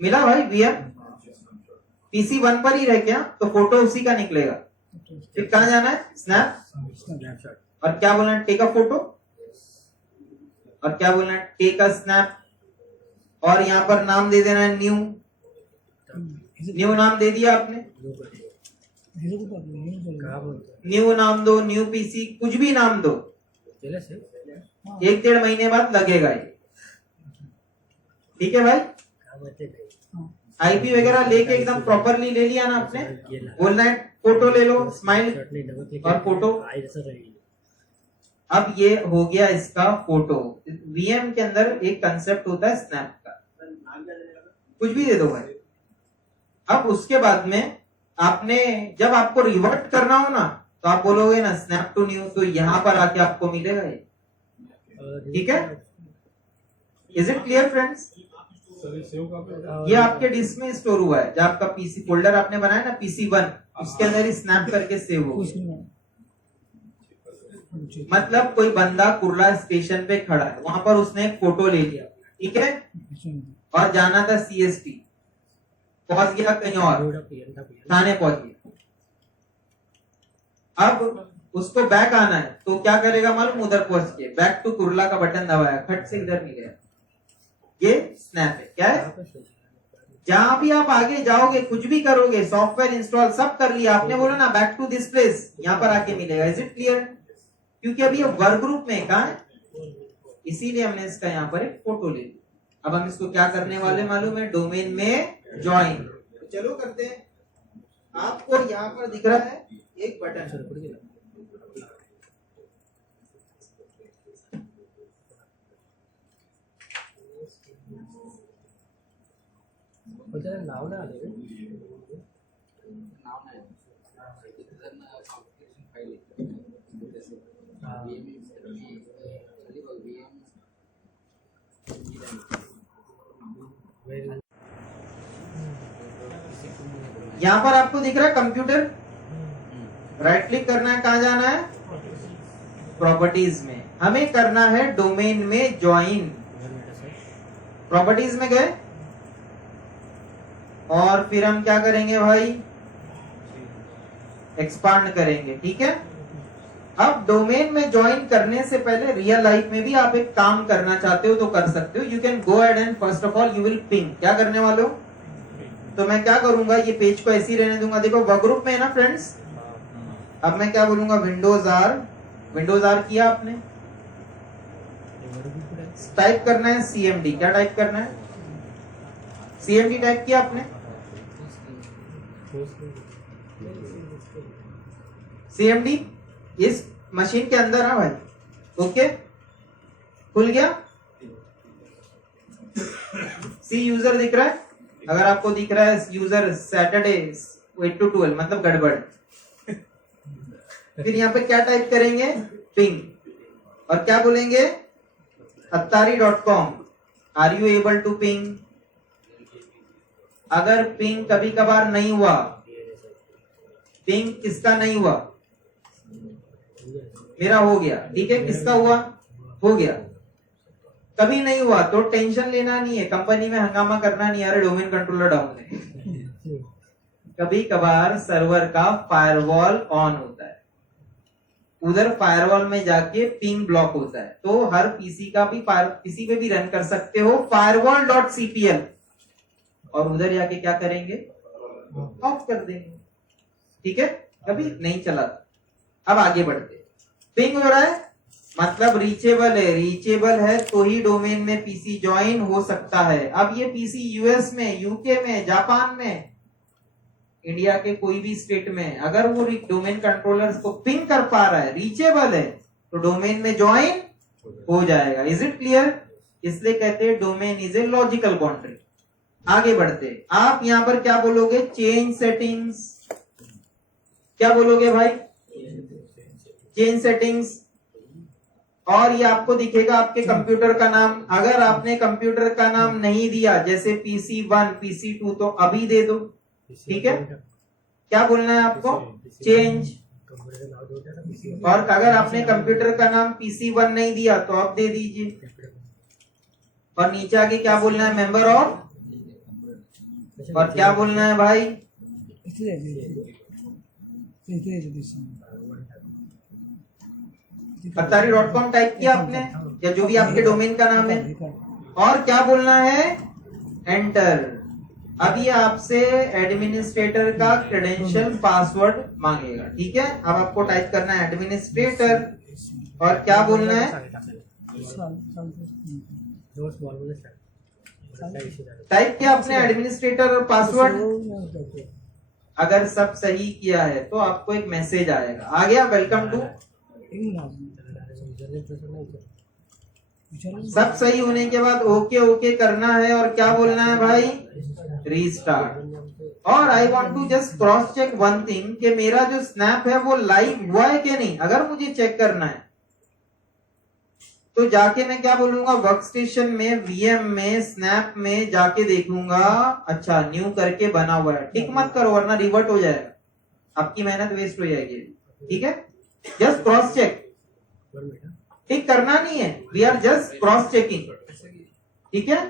मिला भाई VM, PC1 पर ही रह गया तो फोटो उसी का निकलेगा। फिर कहां जाना है, स्नैप, और क्या बोलना है, टेक अ फोटो, और क्या बोलना है, टेक अ स्नैप, और यहां पर नाम दे देना है न्यू नाम दे दिया आपने, न्यू नाम दो, न्यू PC, कुछ भी नाम दो, 1-1.5 महीने बाद लगेगा ये, ठीक है भाई। IP वगैरह लेके एकदम प्रॉपरली ले लिया ना आपने, बोलना है फोटो ले लो, स्माइल और फोटो। अब ये हो गया इसका फोटो। VM के अंदर एक कंसेप्ट होता है स्नैप का, कुछ भी दे दो भाई। अब उसके बाद में आपने, जब आपको रिवर्ट करना हो ना तो आप बोलोगे ना स्नैप टू न्यू, तो यहां पर आके आपको मिलेगा ये, ठीक है। Is it clear friends? ये आपके डिस्क में स्टोर हुआ है, जो आपका PC फोल्डर आपने बनाया ना PC1, उसके अंदर ही स्नैप करके सेव हो गया। मतलब कोई बंदा कुर्ला स्टेशन पे खड़ा है, वहां पर उसने एक फोटो ले लिया, ठीक है, और जाना था CST, पहुंच गया कहीं और, थाने पहुंच गया। अब उसको बैक आना है तो क्या करेगा मालूम, उधर पहुंच के बैक टू कुर्ला का बटन दबाया, खट से इधर मिल गया। ये स्नैप है, क्या है। जहां भी आप आगे जाओगे, कुछ भी करोगे, सॉफ्टवेयर इंस्टॉल सब कर लिया आपने, बोलो ना बैक टू दिस प्लेस, यहां पर आके मिलेगा। Is it clear? क्योंकि अभी ये वर्क ग्रुप में कहा है, इसीलिए हमने इसका यहाँ पर एक फोटो ले ली। अब हम इसको क्या करने वाले मालूम है, डोमेन में ज्वाइन। तो चलो करते हैं। आपको यहाँ पर दिख रहा है एक बटन, नाव ना आले नाव नाही तिथं कॉम्प्युटेशन फाईल आहे खाली बघ VM यहाँ पर आपको दिख रहा है कंप्यूटर, राइट क्लिक करना है, कहाँ जाना है, प्रॉपर्टीज में, हमें करना है डोमेन में ज्वाइन। प्रॉपर्टीज में गए और फिर हम क्या करेंगे भाई, एक्सपांड करेंगे, ठीक है। अब डोमेन में ज्वाइन करने से पहले रियल लाइफ में भी आप एक काम करना चाहते हो तो कर सकते हो। You can go ahead and first of all you will ping. क्या करने वाले हो, तो मैं क्या करूंगा, ये पेज को ऐसे ही रहने दूंगा। देखो वर्क ग्रुप में है ना फ्रेंड्स, अब मैं क्या बोलूंगा, विंडोज आर किया आपने, टाइप करना है CMD। क्या टाइप करना है, CMD टाइप किया आपने, CMD इस मशीन के अंदर है भाई, ओके, खुल गया। सी यूजर दिख रहा है, अगर आपको दिख रहा है यूजर सैटरडे 8 to 12 मतलब गड़बड़। फिर यहाँ पे क्या टाइप करेंगे, पिंग, और क्या बोलेंगे, attari.com, are you able to ping. अगर पिंग कभी कभार नहीं हुआ, पिंग किसका नहीं हुआ, मेरा हो गया, ठीक है, किसका हुआ, हो गया। कभी नहीं हुआ तो टेंशन लेना नहीं है, कंपनी में हंगामा करना नहीं, अरे डोमेन कंट्रोलर डाउन है। कभी कभार सर्वर का फायरवॉल ऑन होता है, उधर फायरवॉल में जाके पिंग ब्लॉक होता है, तो हर पीसी का भी किसी पे भी रन कर सकते हो firewall.cpl, और उधर जाके क्या करेंगे, ऑफ कर देंगे, ठीक है, कभी नहीं चला। अब आगे बढ़ते, पिंग हो रहा है मतलब रीचेबल है तो ही डोमेन में पीसी ज्वाइन हो सकता है। अब ये पीसी यूएस में, यूके में, जापान में, इंडिया के कोई भी स्टेट में, अगर वो डोमेन कंट्रोलर को पिंग कर पा रहा है, रीचेबल है, तो डोमेन में ज्वाइन हो जाएगा। इज इट क्लियर, इसलिए कहते हैं domain is a logical boundary. आगे बढ़ते, आप यहां पर क्या बोलोगे, चेंज सेटिंग्स, क्या बोलोगे भाई, चेंज सेटिंग्स, और ये आपको दिखेगा आपके कंप्यूटर का नाम। अगर आपने कंप्यूटर का नाम नहीं दिया, जैसे PC1 PC2, तो अभी दे दो, ठीक है। क्या बोलना है आपको, चेंज, और अगर आपने कंप्यूटर का नाम PC1 नहीं दिया तो आप दे दीजिए, और नीचे आगे क्या बोलना है, मेंबर ऑफ, और क्या बोलना है भाई, attari.com टाइप किया आपने, या जो भी आपके डोमेन का नाम है, और क्या बोलना है, एंटर। अब ये आपसे एडमिनिस्ट्रेटर का क्रेडेंशियल पासवर्ड मांगेगा, ठीक है। अब आपको टाइप करना है एडमिनिस्ट्रेटर, और क्या बोलना है, टाइप किया आपने एडमिनिस्ट्रेटर पासवर्ड। अगर सब सही किया है तो आपको एक मैसेज आएगा, आ गया, वेलकम टू। सब सही होने के बाद ओके ओके करना है, और क्या बोलना है भाई, रीस्टार्ट। और I want to just cross check one thing, कि मेरा जो स्नैप है वो लाइव हुआ है कि नहीं। अगर मुझे चेक करना है तो जाके मैं क्या बोलूंगा, वर्क स्टेशन में, VM में, स्नैप में जाके देखूंगा, अच्छा न्यू करके बना हुआ है, टिक मत करो वरना रिवर्ट हो जाएगा, आपकी मेहनत वेस्ट हो जाएगी, ठीक है। जस्ट क्रॉस चेक, टिक करना नहीं है, we are just cross checking, ठीक है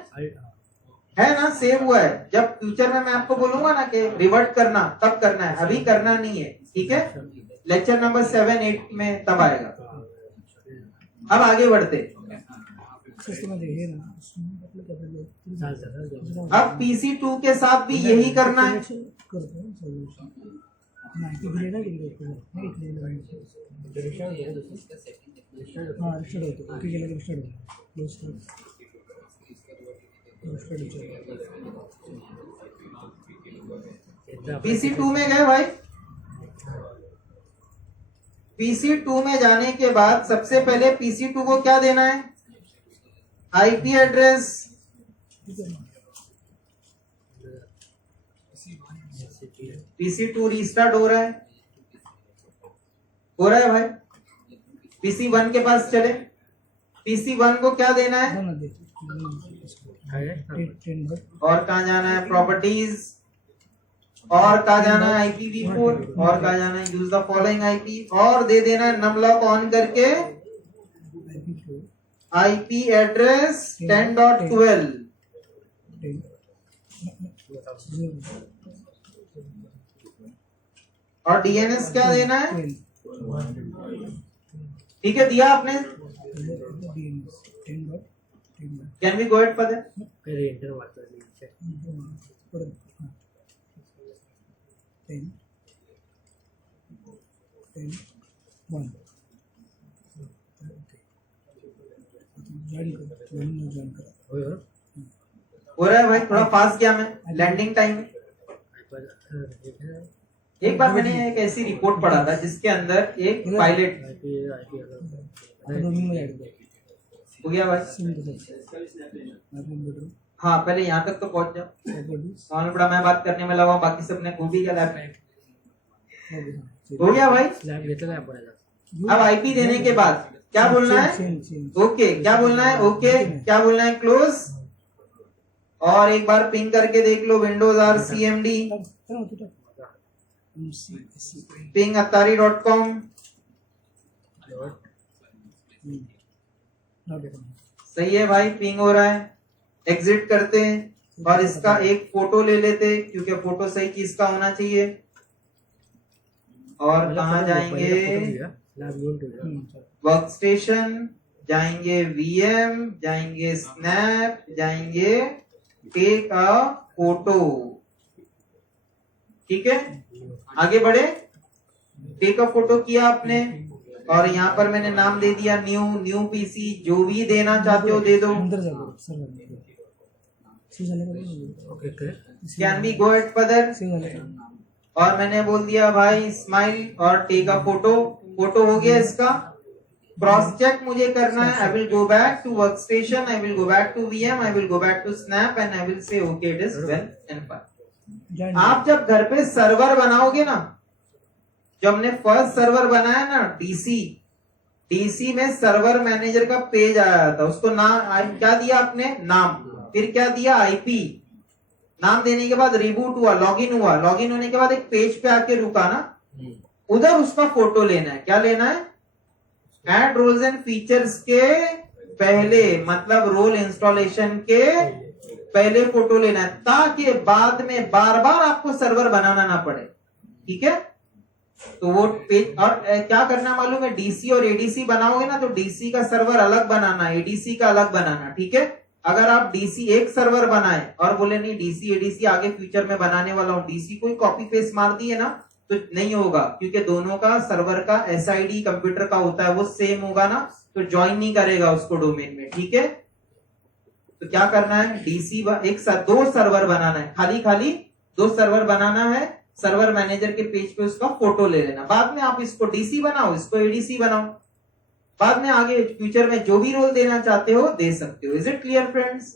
ना, सेव हुआ है। जब फ्यूचर में मैं आपको बोलूंगा ना कि रिवर्ट करना, तब करना है, अभी करना नहीं है, ठीक है। लेक्चर नंबर 7, 8 में तब आएगा। अब आगे बढ़ते, अब PC2 के साथ भी यही करना है। PC2 में गए भाई, PC2 में जाने के बाद सबसे पहले PC2 को क्या देना है, IP एड्रेस, PC2 रीस्टार्ट हो रहा है भाई। PC1 के पास चले, PC1 को क्या देना है, और कहाँ जाना है, प्रॉपर्टीज, और कहा जाना है IPv4 और कहा जाना है यूज द फॉलोइंग IP और दे देना है numlock ऑन करके IP एड्रेस 10.12 और DNS क्या देना है, ठीक है दिया आपने। Can we go at further? पहले एंटर मारता है नीचे। 1 ज्वाइन करो। हो रहा है भाई, थोड़ा फास्ट गया मैं लैंडिंग टाइम में। एक बार मैंने एक ऐसी रिपोर्ट पढ़ा था जिसके अंदर एक पायलट हो गया भाई। हाँ पहले यहाँ तक तो पहुंच जाओ। वहां बड़ा मैं बात करने में लगा, बाकी सब ने खूबी का लैब में हो गया भाई। अब IP देने के बाद क्या बोलना है? ओके क्या बोलना है? ओके क्या बोलना है? क्लोज। और एक बार पिंग करके देख लो Windows R CMD ping attari.com। सही है भाई, पिंग हो रहा है। एग्जिट करते हैं और इसका एक फोटो ले लेते क्योंकि फोटो सही चीज का होना चाहिए। और कहाँ जाएंगे? वर्क स्टेशन जाएंगे, VM जाएंगे, स्नैप जाएंगे, टेक अ फोटो। ठीक है आगे बढ़े। टेक अ फोटो किया आपने और यहाँ पर मैंने नाम दे दिया न्यू PC। जो भी देना चाहते हो दे दो। Can be go at further. और मैंने बोल दिया भाई स्माइल और टेक अ फोटो। फोटो हो गया इसका। क्रॉस चेक मुझे करना है। I will go back to work station, I will go back to VM, I will go back to snap and I will say okay it is well and fine. आप जब घर पे server बनाओगे ना, जब हमने फर्स्ट सर्वर बनाया ना DC में सर्वर मैनेजर का पेज आया था। उसको नाम क्या दिया आपने? नाम। फिर क्या दिया? IP। नाम देने के बाद रिबूट हुआ, लॉगिन हुआ। लॉगिन होने के बाद एक पेज पे आके रुका ना, उधर उसका फोटो लेना है। क्या लेना है? ऐड रोल्स एंड फीचर्स के पहले, मतलब रोल इंस्टॉलेशन के पहले फोटो लेना है, ताकि बाद में बार बार आपको सर्वर बनाना ना पड़े। ठीक है तो वो पेज। और क्या करना मालूम है? DC और ADC बनाओगे ना तो DC का सर्वर अलग बनाना, ADC का अलग बनाना। ठीक है अगर आप DC एक सर्वर बनाए और बोले नहीं DC ADC आगे फ्यूचर में बनाने वाला हूं, DC कोई कॉपी पेस्ट मार दिए ना तो नहीं होगा, क्योंकि दोनों का सर्वर का SID कंप्यूटर का होता है वो सेम होगा ना, तो ज्वाइन नहीं करेगा उसको डोमेन में। ठीक है तो क्या करना है? DC एक साथ 2 सर्वर बनाना है, खाली 2 सर्वर बनाना है। सर्वर मैनेजर के पेज पे उसका फोटो ले लेना। बाद में आप इसको DC बनाओ, इसको ADC बनाओ। बाद में आगे फ्यूचर में जो भी रोल देना चाहते हो दे सकते हो। Is it clear friends?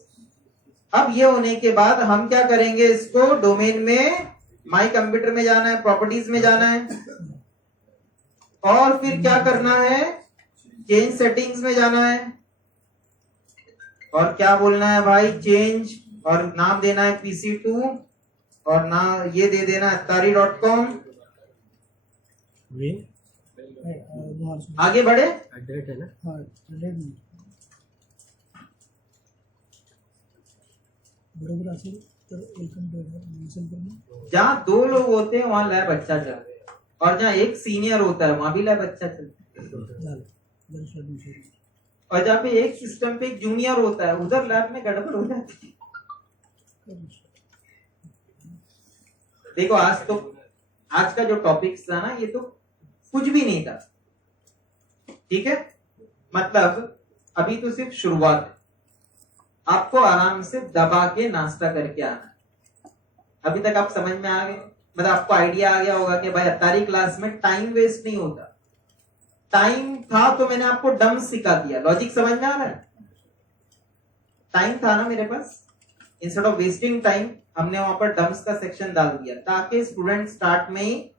अब ये होने के बाद हम क्या करेंगे? इसको डोमेन में माई कंप्यूटर में जाना है, प्रॉपर्टीज में जाना है और फिर क्या करना है? चेंज सेटिंग्स में जाना है और क्या बोलना है भाई? चेंज और नाम देना है PC2 और ना ये दे देना attari.com। आगे बढ़े। है ना? बरोबर असेल तर जहाँ 2 लोग होते हैं वहां लैब अच्छा चल रहा है और जहाँ एक सीनियर होता है वहां भी लैब अच्छा चल रहा है। और जहाँ पे एक सिस्टम पे एक जूनियर होता है उधर लैब में गड़बड़ हो जाती है। देखो आज का जो टॉपिक था ना, ये तो कुछ भी नहीं था। ठीक है मतलब अभी तो सिर्फ शुरुआत है। आपको आराम से दबा के नाश्ता करके आना है। अभी तक आप समझ में आ गए, मतलब आपको आइडिया आ गया होगा कि भाई अतारी क्लास में टाइम वेस्ट नहीं होता। टाइम था तो मैंने आपको डम सिखा दिया। लॉजिक समझ में आ रहा है? टाइम था ना मेरे पास, इंस्टेड ऑफ वेस्टिंग टाइम हमने वहां पर डम्स का सेक्शन डाल दिया ताकि स्टूडेंट स्टार्ट में ही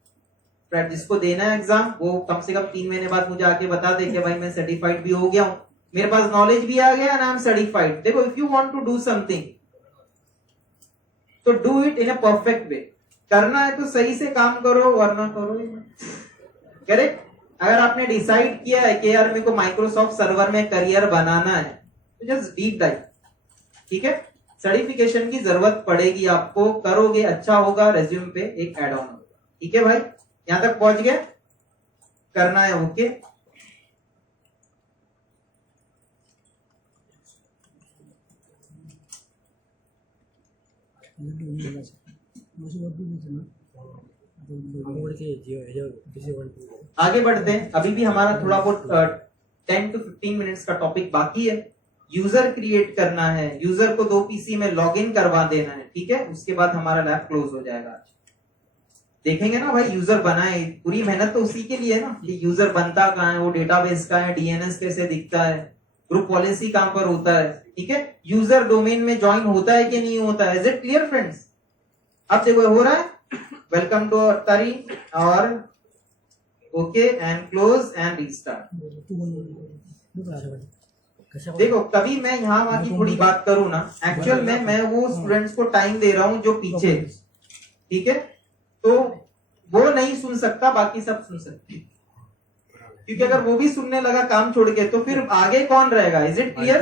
जिसको देना है एग्जाम वो कम से कम 3 महीने बाद मुझे आके बता दे कि भाई मैं सर्टिफाइड भी हो गया हूं, मेरे पास नॉलेज भी आ गया एंड आई एम सर्टिफाइड। देखो if you want to do something तो do it in a perfect way. करना है तो सही से काम करो, वरना करो ही मत। करेक्ट। अगर आपने डिसाइड किया है कि यार मेरे को माइक्रोसॉफ्ट सर्वर में करियर बनाना है तो जस्ट डीप डाइव, ठीक है। सर्टिफिकेशन की जरूरत पड़ेगी आपको, करोगे अच्छा होगा, रेज्यूम पे एक एड ऑन होगा, ठीक है भाई। यहां तक पहुंच गए, करना है ओके। आगे बढ़ते हैं, अभी भी हमारा थोड़ा बहुत 10 to 15 मिनट्स का टॉपिक बाकी है। यूजर क्रिएट करना है, यूजर को 2 पीसी में लॉगिन करवा देना है, ठीक है। उसके बाद हमारा लैब क्लोज हो जाएगा। आज देखेंगे ना भाई, यूजर बनाए, पूरी मेहनत तो उसी के लिए है ना कि यूजर बनता कहाँ है, वो डेटाबेस का है, डीएनएस कैसे दिखता है, ग्रुप पॉलिसी कहां पर होता है, ठीक है। यूजर डोमेन में ज्वाइन होता है कि नहीं होता है। Is it clear friends? अब देखो हो रहा है। वेलकम टू तारी और okay and close and restart. देखो कभी मैं यहाँ वहां की थोड़ी बात करूं ना, एक्चुअल में मैं वो स्टूडेंट्स को टाइम दे रहा हूं जो पीछे, ठीक है, तो वो नहीं सुन सकता, बाकी सब सुन सकते, क्योंकि अगर वो भी सुनने लगा काम छोड़ के तो फिर आगे कौन रहेगा। Is it clear?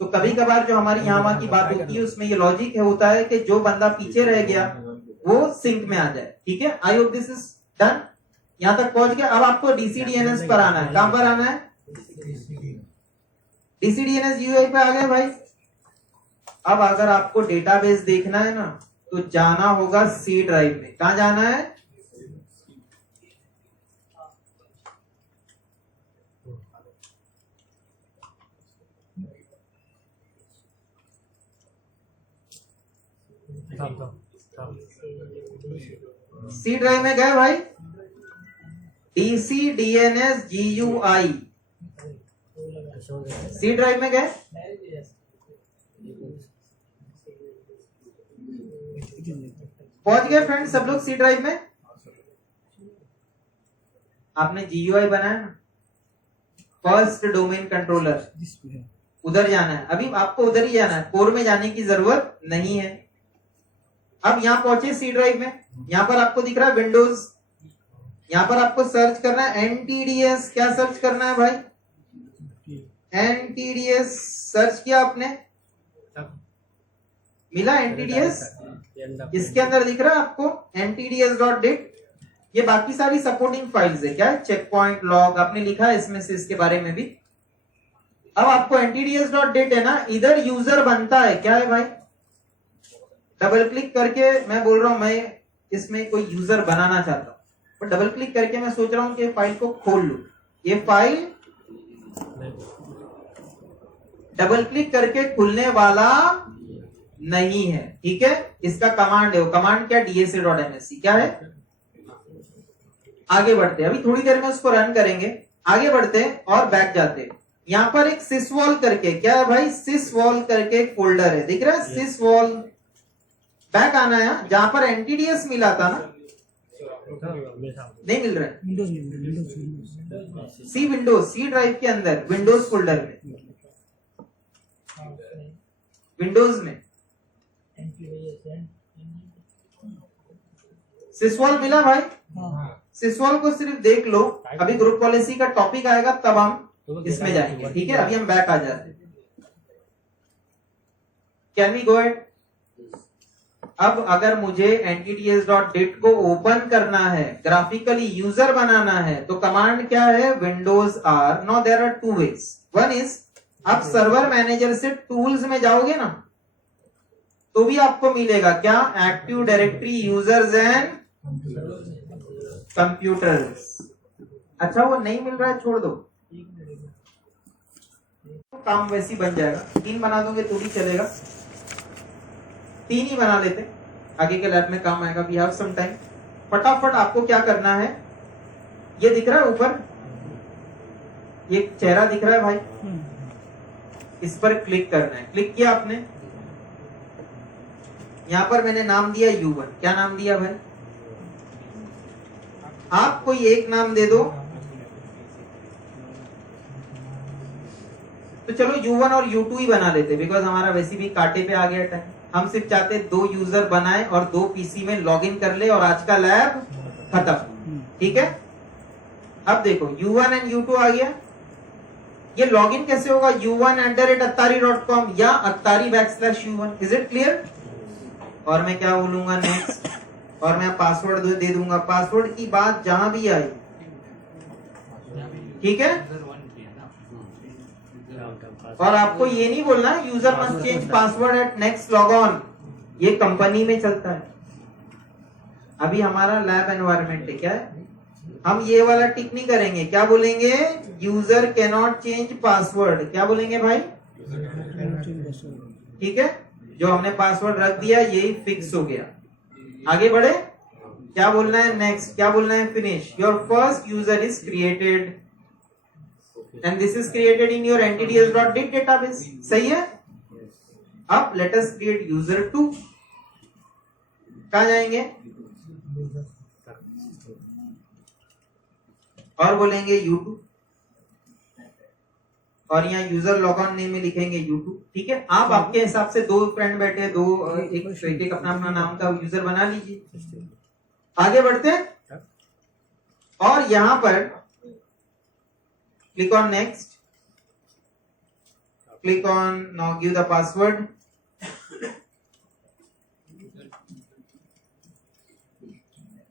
तो कभी कभार जो हमारी यहाँ वहां की बात होती है उसमें ये लॉजिक है होता है कि जो बंदा पीछे रह गया वो सिंक में आ जाए, ठीक है। आई होप दिस इज डन। यहां तक पहुंच गया। अब आपको डीसीडीएनएस पर आना है। कहां पर आना है? डीसीडीएनएस यूआई पे आ गए भाई। अब अगर आपको डेटाबेस देखना है ना तो जाना होगा सी ड्राइव में। कहां जाना है? सी ड्राइव में गए भाई। DCDNS GUI सी ड्राइव में गए। पहुंच गए फ्रेंड सब लोग सी ड्राइव में। आपने GUI बनाया ना, फर्स्ट डोमेन कंट्रोलर, उधर जाना है। अभी आपको उधर ही जाना है, कोर में जाने की जरूरत नहीं है। अब यहां पहुंचे सी ड्राइव में। यहां पर आपको दिख रहा है विंडोज। यहां पर आपको सर्च करना है NTDS। क्या सर्च करना है भाई? NTDS सर्च किया आपने, मिला NTDS। इसके अंदर दिख रहा है आपको NTDS.dit। ये बाकी सारी सपोर्टिंग फाइल्स है। क्या है? चेक पॉइंट, लॉग आपने लिखा है इसमें से, इसके बारे में भी। अब आपको NTDS.dit है ना, इधर यूजर बनता है। क्या है भाई? डबल क्लिक करके मैं बोल रहा हूं मैं इसमें कोई यूजर बनाना चाहता हूं, पर डबल क्लिक करके मैं सोच रहा हूं कि फाइल को खोल लूं। ये फाइल डबल क्लिक करके खुलने वाला नहीं है, ठीक है। इसका कमांड है, वो कमांड क्या? DSA.MSC। क्या है? आगे बढ़ते हैं, अभी थोड़ी देर में उसको रन करेंगे। आगे बढ़ते हैं और बैक जाते हैं। यहां पर एक sysvol करके, क्या है भाई? sysvol करके एक फोल्डर है, दिख रहा है sysvol। बैक आना है जहां पर NTDS मिला था ना, नहीं मिल रहा है। सी विंडोज, सी ड्राइव के अंदर विंडोज फोल्डर में, विंडोज में sysvol मिला भाई। sysvol को सिर्फ देख लो, अभी ग्रुप पॉलिसी का टॉपिक आएगा तब हम इसमें जाएंगे, ठीक है। अभी हम बैक आ जाते हैं। Can we go ahead? अब अगर मुझे NTDS.dit को ओपन करना है, ग्राफिकली यूजर बनाना है, तो कमांड क्या है? Windows R। No there are two ways. One is, आप सर्वर मैनेजर से टूल्स में जाओगे ना तो भी आपको मिलेगा क्या? Active directory users and computers. अच्छा वो नहीं मिल रहा है, छोड़ दो, काम वैसी बन जाएगा। 3 बना दोगे तो भी चलेगा, 3 ही बना लेते, आगे के लैब में काम आएगा। We have some time. फटाफट आपको क्या करना है, ये दिख रहा है ऊपर, ये चेहरा दिख रहा है भाई, इस पर क्लिक करना है। क्लिक किया आपने, यहां पर मैंने नाम दिया U1। क्या नाम दिया भाई? आप कोई एक नाम दे दो, तो चलो U1 और U2 ही बना लेते, बिकॉज हमारा वैसे भी कांटे पे आ गया टाइम। हम सिर्फ चाहते 2 यूजर बनाए और 2 पीसी में लॉगिन कर ले और आज का लैब खत्म। ठीक है, अब देखो U1 एंड U2 आ गया। ये लॉगिन कैसे होगा? U1@attari.com या attari/U1। Is it clear? और मैं क्या बोलूंगा नेक्स्ट, और मैं पासवर्ड दे दूंगा। पासवर्ड की बात जहां भी आई, ठीक है, और आपको ये नहीं बोलना user must change password at next log on, ये कंपनी में चलता है। अभी हमारा लैब एनवायरनमेंट है, क्या है, हम ये वाला टिक नहीं करेंगे। क्या बोलेंगे? User can not change password. क्या बोलेंगे भाई? ठीक है, जो हमने पासवर्ड रख दिया यही फिक्स हो गया। आगे बढ़े, क्या बोलना है नेक्स्ट, क्या बोलना है finish. Your first user is created and this is created in your entities.dit database। सही है। अब let us create user 2। कहाँ जाएंगे और बोलेंगे U2, और यहाँ यूजर लॉगऑन नेम में लिखेंगे U2। ठीक है, आप आपके हिसाब से 2 फ्रेंड बैठे, एक अपना अपना नाम का यूजर बना लीजिए। आगे बढ़ते हैं, और यहां पर click on next, click on now give the password,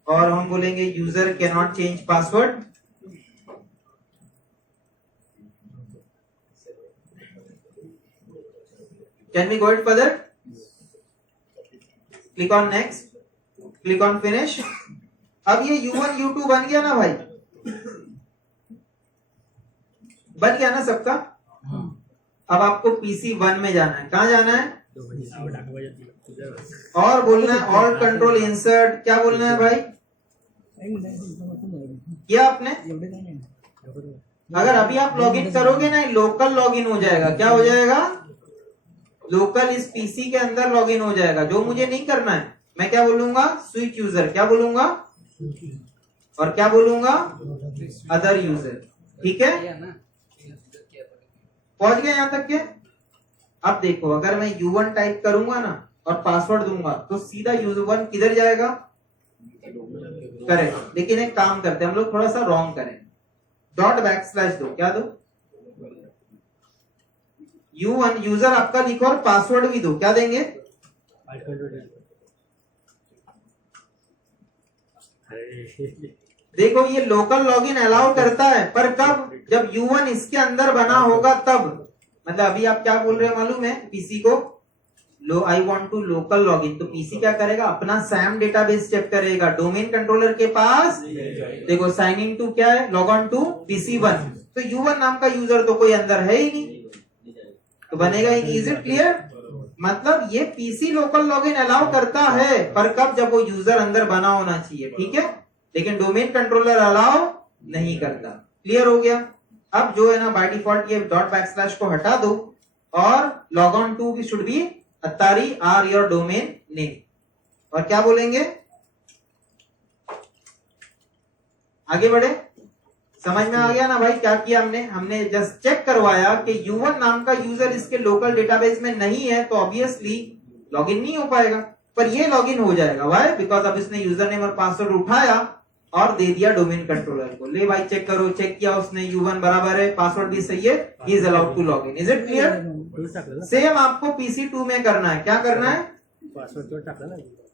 और हम बोलेंगे user can not change password. Can we go it further? Click on next, click on finish. अब ये U1 U2 बन गया ना भाई, बन गया ना सबका। अब आपको PC 1 में जाना है। कहां जाना है? और बोलना है ऑल कंट्रोल इंसर्ट। क्या बोलना है भाई? किया आपने? अगर अभी आप लॉगिन करोगे ना, लोकल लॉगिन हो जाएगा। क्या हो जाएगा? लोकल इस PC के अंदर लॉगिन हो जाएगा, जो मुझे नहीं करना है। मैं क्या बोलूंगा? Switch user. क्या बोलूंगा? और क्या बोलूंगा? Other user. ठीक है, पहुंच गए यहां तक के? अब देखो, अगर मैं U1 टाइप करूंगा ना और पासवर्ड दूंगा तो सीधा U1 किधर जाएगा? करेक्ट। लेकिन एक काम करते हैं हम लोग, थोड़ा सा रॉन्ग करें। ./ दो। क्या दो? U1 यूजर आपका लिखो और पासवर्ड भी दो। क्या देंगे? देखो, ये लोकल लॉगिन अलाउ करता है, पर कब? जब U1 इसके अंदर बना होगा तब। मतलब अभी आप क्या बोल रहे हो मालूम है? पीसी को I want to local login, तो पीसी क्या करेगा? अपना सैम डेटाबेस चेक करेगा। डोमेन कंट्रोलर के पास देखो साइन इन टू क्या है? Log on to PC1। तो U1 नाम का यूजर तो कोई अंदर है ही नहीं, तो बनेगा ही नहीं। Is it clear? मतलब ये पीसी लोकल लॉगिन अलाउ करता है, पर कब? जब वो यूजर अंदर बना होना चाहिए। ठीक है, लेकिन डोमेन कंट्रोलर अलाउ नहीं करता। क्लियर हो गया? अब जो है ना बाय डिफॉल्ट ये ./ को हटा दो, और लॉग ऑन टू भी should be attari are your domain name. और क्या बोलेंगे? आगे बढ़े। समझ में आ गया ना भाई क्या किया हमने? हमने जस्ट चेक करवाया कि U1 नाम का यूजर इसके लोकल डेटाबेस में नहीं है, तो ऑब्वियसली लॉगिन नहीं हो पाएगा। पर ये लॉगिन हो जाएगा। व्हाई? बिकॉज अब इसने यूजर नेम और पासवर्ड उठाया और दे दिया डोमेन कंट्रोलर को। ले भाई चेक करो। चेक किया उसने, U1 बराबर है, पासवर्ड भी सही है, he is allowed to log in. Is it clear? Same आपको PC2 में करना है। क्या करना है?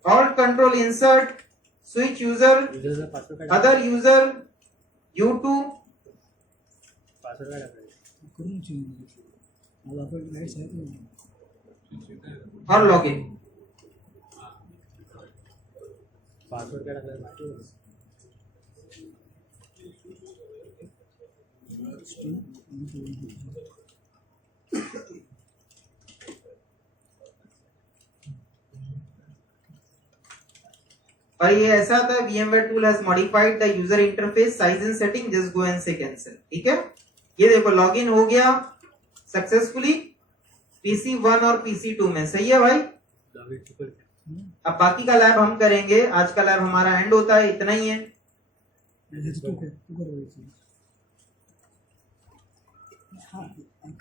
All control insert, switch user, other user, U2, और लॉगिन। पासवर्ड क्या रखना है? और ये ऐसा था, VMware tool has modified the user interface size and setting, just go and say cancel। ठीक है, ये देखो लॉगिन हो गया सक्सेसफुली PC1 और PC2 में। सही है भाई? अब बाकी का लैब हम करेंगे। आज का लैब हमारा एंड होता है, इतना ही है।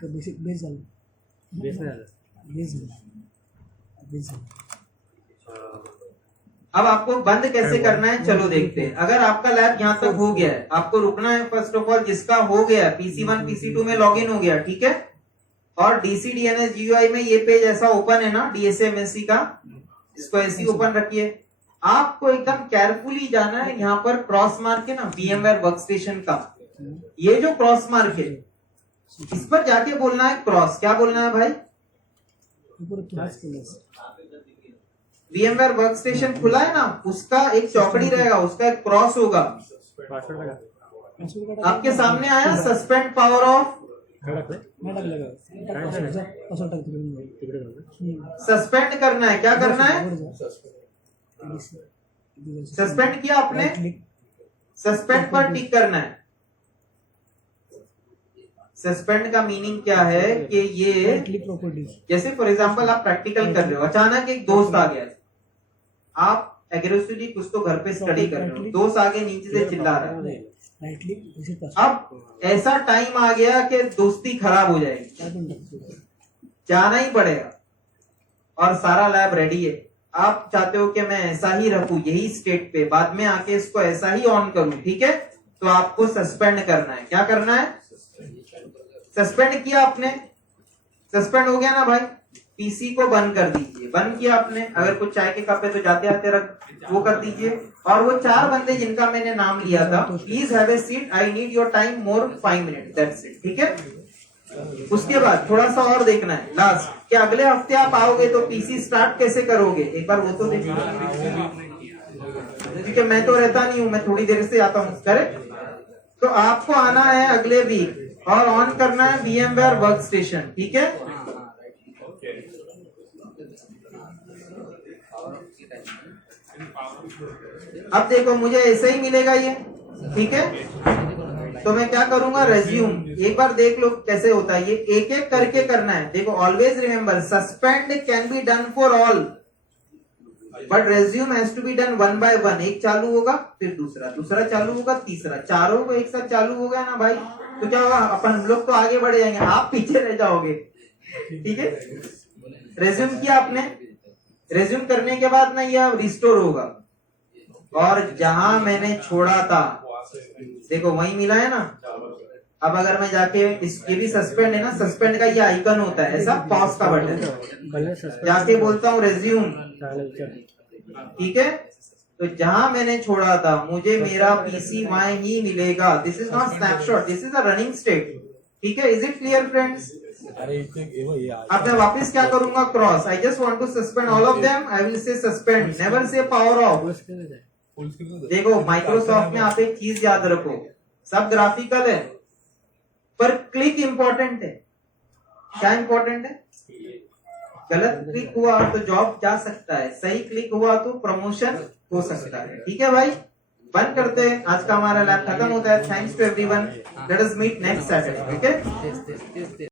बेसिक बेस अब आपको बंद कैसे करना है चलो देखते हैं। अगर आपका लैब यहाँ तक हो गया है, आपको रुकना है फर्स्ट ऑफ ऑल। जिसका हो गया PC1 PC2 में लॉगिन हो गया, ठीक है, और DC DNS GUI में ये पेज ऐसा ओपन है ना DSA MSc का, इसको ऐसे ही ओपन रखिए। आपको एकदम केयरफुली जाना है, यहाँ पर क्रॉस मार्क है ना VMware वर्कस्टेशन का, ये जो क्रॉस मार्क है इस पर जाके बोलना है क्रॉस। क्या बोलना है भाई? ऊपर क्रॉस के VMware वर्कस्टेशन खुला है ना, उसका एक चौकड़ी रहेगा, उसका एक क्रॉस होगा। आपके सामने आया सस्पेंड पावर ऑफ, सस्पेंड करना है। क्या करना है? सस्पेंड किया आपने, सस्पेंड पर टिक करना है। सस्पेंड का मीनिंग क्या है कि ये जैसे फॉर एग्जांपल आप प्रैक्टिकल कर रहे हो, अचानक एक दोस्त आ गया, आप एग्रेसिवली कुछ तो घर पे स्टडी कर रहे हो, दोस्त आगे नीचे से चिल्ला रहा है, अब ऐसा टाइम आ गया कि दोस्ती खराब हो जाएगी, जाना ही पड़ेगा और सारा लैब रेडी है। आप चाहते हो कि मैं ऐसा ही रखूं यही स्टेट पे, बाद में आके इसको ऐसा ही ऑन करूं, ठीक है, तो आपको सस्पेंड करना है। क्या करना है? सस्पेंड किया आपने, सस्पेंड हो गया ना भाई, पीसी को बंद कर दीजिए। बंद किया आपने, अगर कुछ चाय के कप है तो जाते आते रख वो कर दीजिए। और वो 4 बंदे जिनका मैंने नाम लिया था, please have a seat, I need your time more 5 minute, that's it, ठीक है। उसके बाद थोड़ा सा और देखना है लास्ट, कि अगले हफ्ते आप आओगे तो पीसी स्टार्ट कैसे करोगे, एक बार वो तो देखिए, क्योंकि मैं तो रहता नहीं हूं, मैं थोड़ी देर से आता हूँ, करेक्ट। तो आपको आना है अगले वीक और ऑन करना है VMware वर्कस्टेशन, ठीक है। अब देखो मुझे ऐसे ही मिलेगा ये, ठीक है। तो मैं क्या करूंगा, रेज्यूम, एक बार देख लो कैसे होता है, ये एक एक करके करना है। देखो always remember, suspend can be done for all but resume has to be done 1 by 1। एक चालू होगा, फिर दूसरा, दूसरा चालू होगा, तीसरा, चारों को एक साथ चालू हो गया ना भाई, तो क्या होगा, अपन लोग तो आगे बढ़ जाएंगे, आप पीछे रह जाओगे, ठीक है। रेज्यूम किया आपने, रेज्यूम करने के बाद ना ये रिस्टोर होगा, और जहां मैंने छोड़ा था देखो वही मिला है ना। अब अगर मैं जाके ये भी सस्पेंड है ना, सस्पेंड का ये आइकन होता है ऐसा, पॉज का बटन, जाके बोलता हूँ रेज्यूम, ठीक है। तो जहां मैंने छोड़ा था मुझे मेरा पीसी वहां ही मिलेगा। This is not snapshot, this is a running state, ठीक है। Is it clear friends? अब मैं वापस क्या करूंगा, cross, I just want to suspend all of them, I will say suspend, never say power off. देखो माइक्रोसॉफ्ट में आप एक चीज याद रखो, सब ग्राफिकल है पर क्लिक इंपॉर्टेंट है। क्या इंपॉर्टेंट है? गलत क्लिक हुआ तो जॉब जा सकता है, सही क्लिक हुआ तो प्रमोशन हो सकता है, ठीक है भाई। बंद करते हैं, आज का हमारा लैब खत्म होता है। Thanks to everyone, let us meet next Saturday, okay.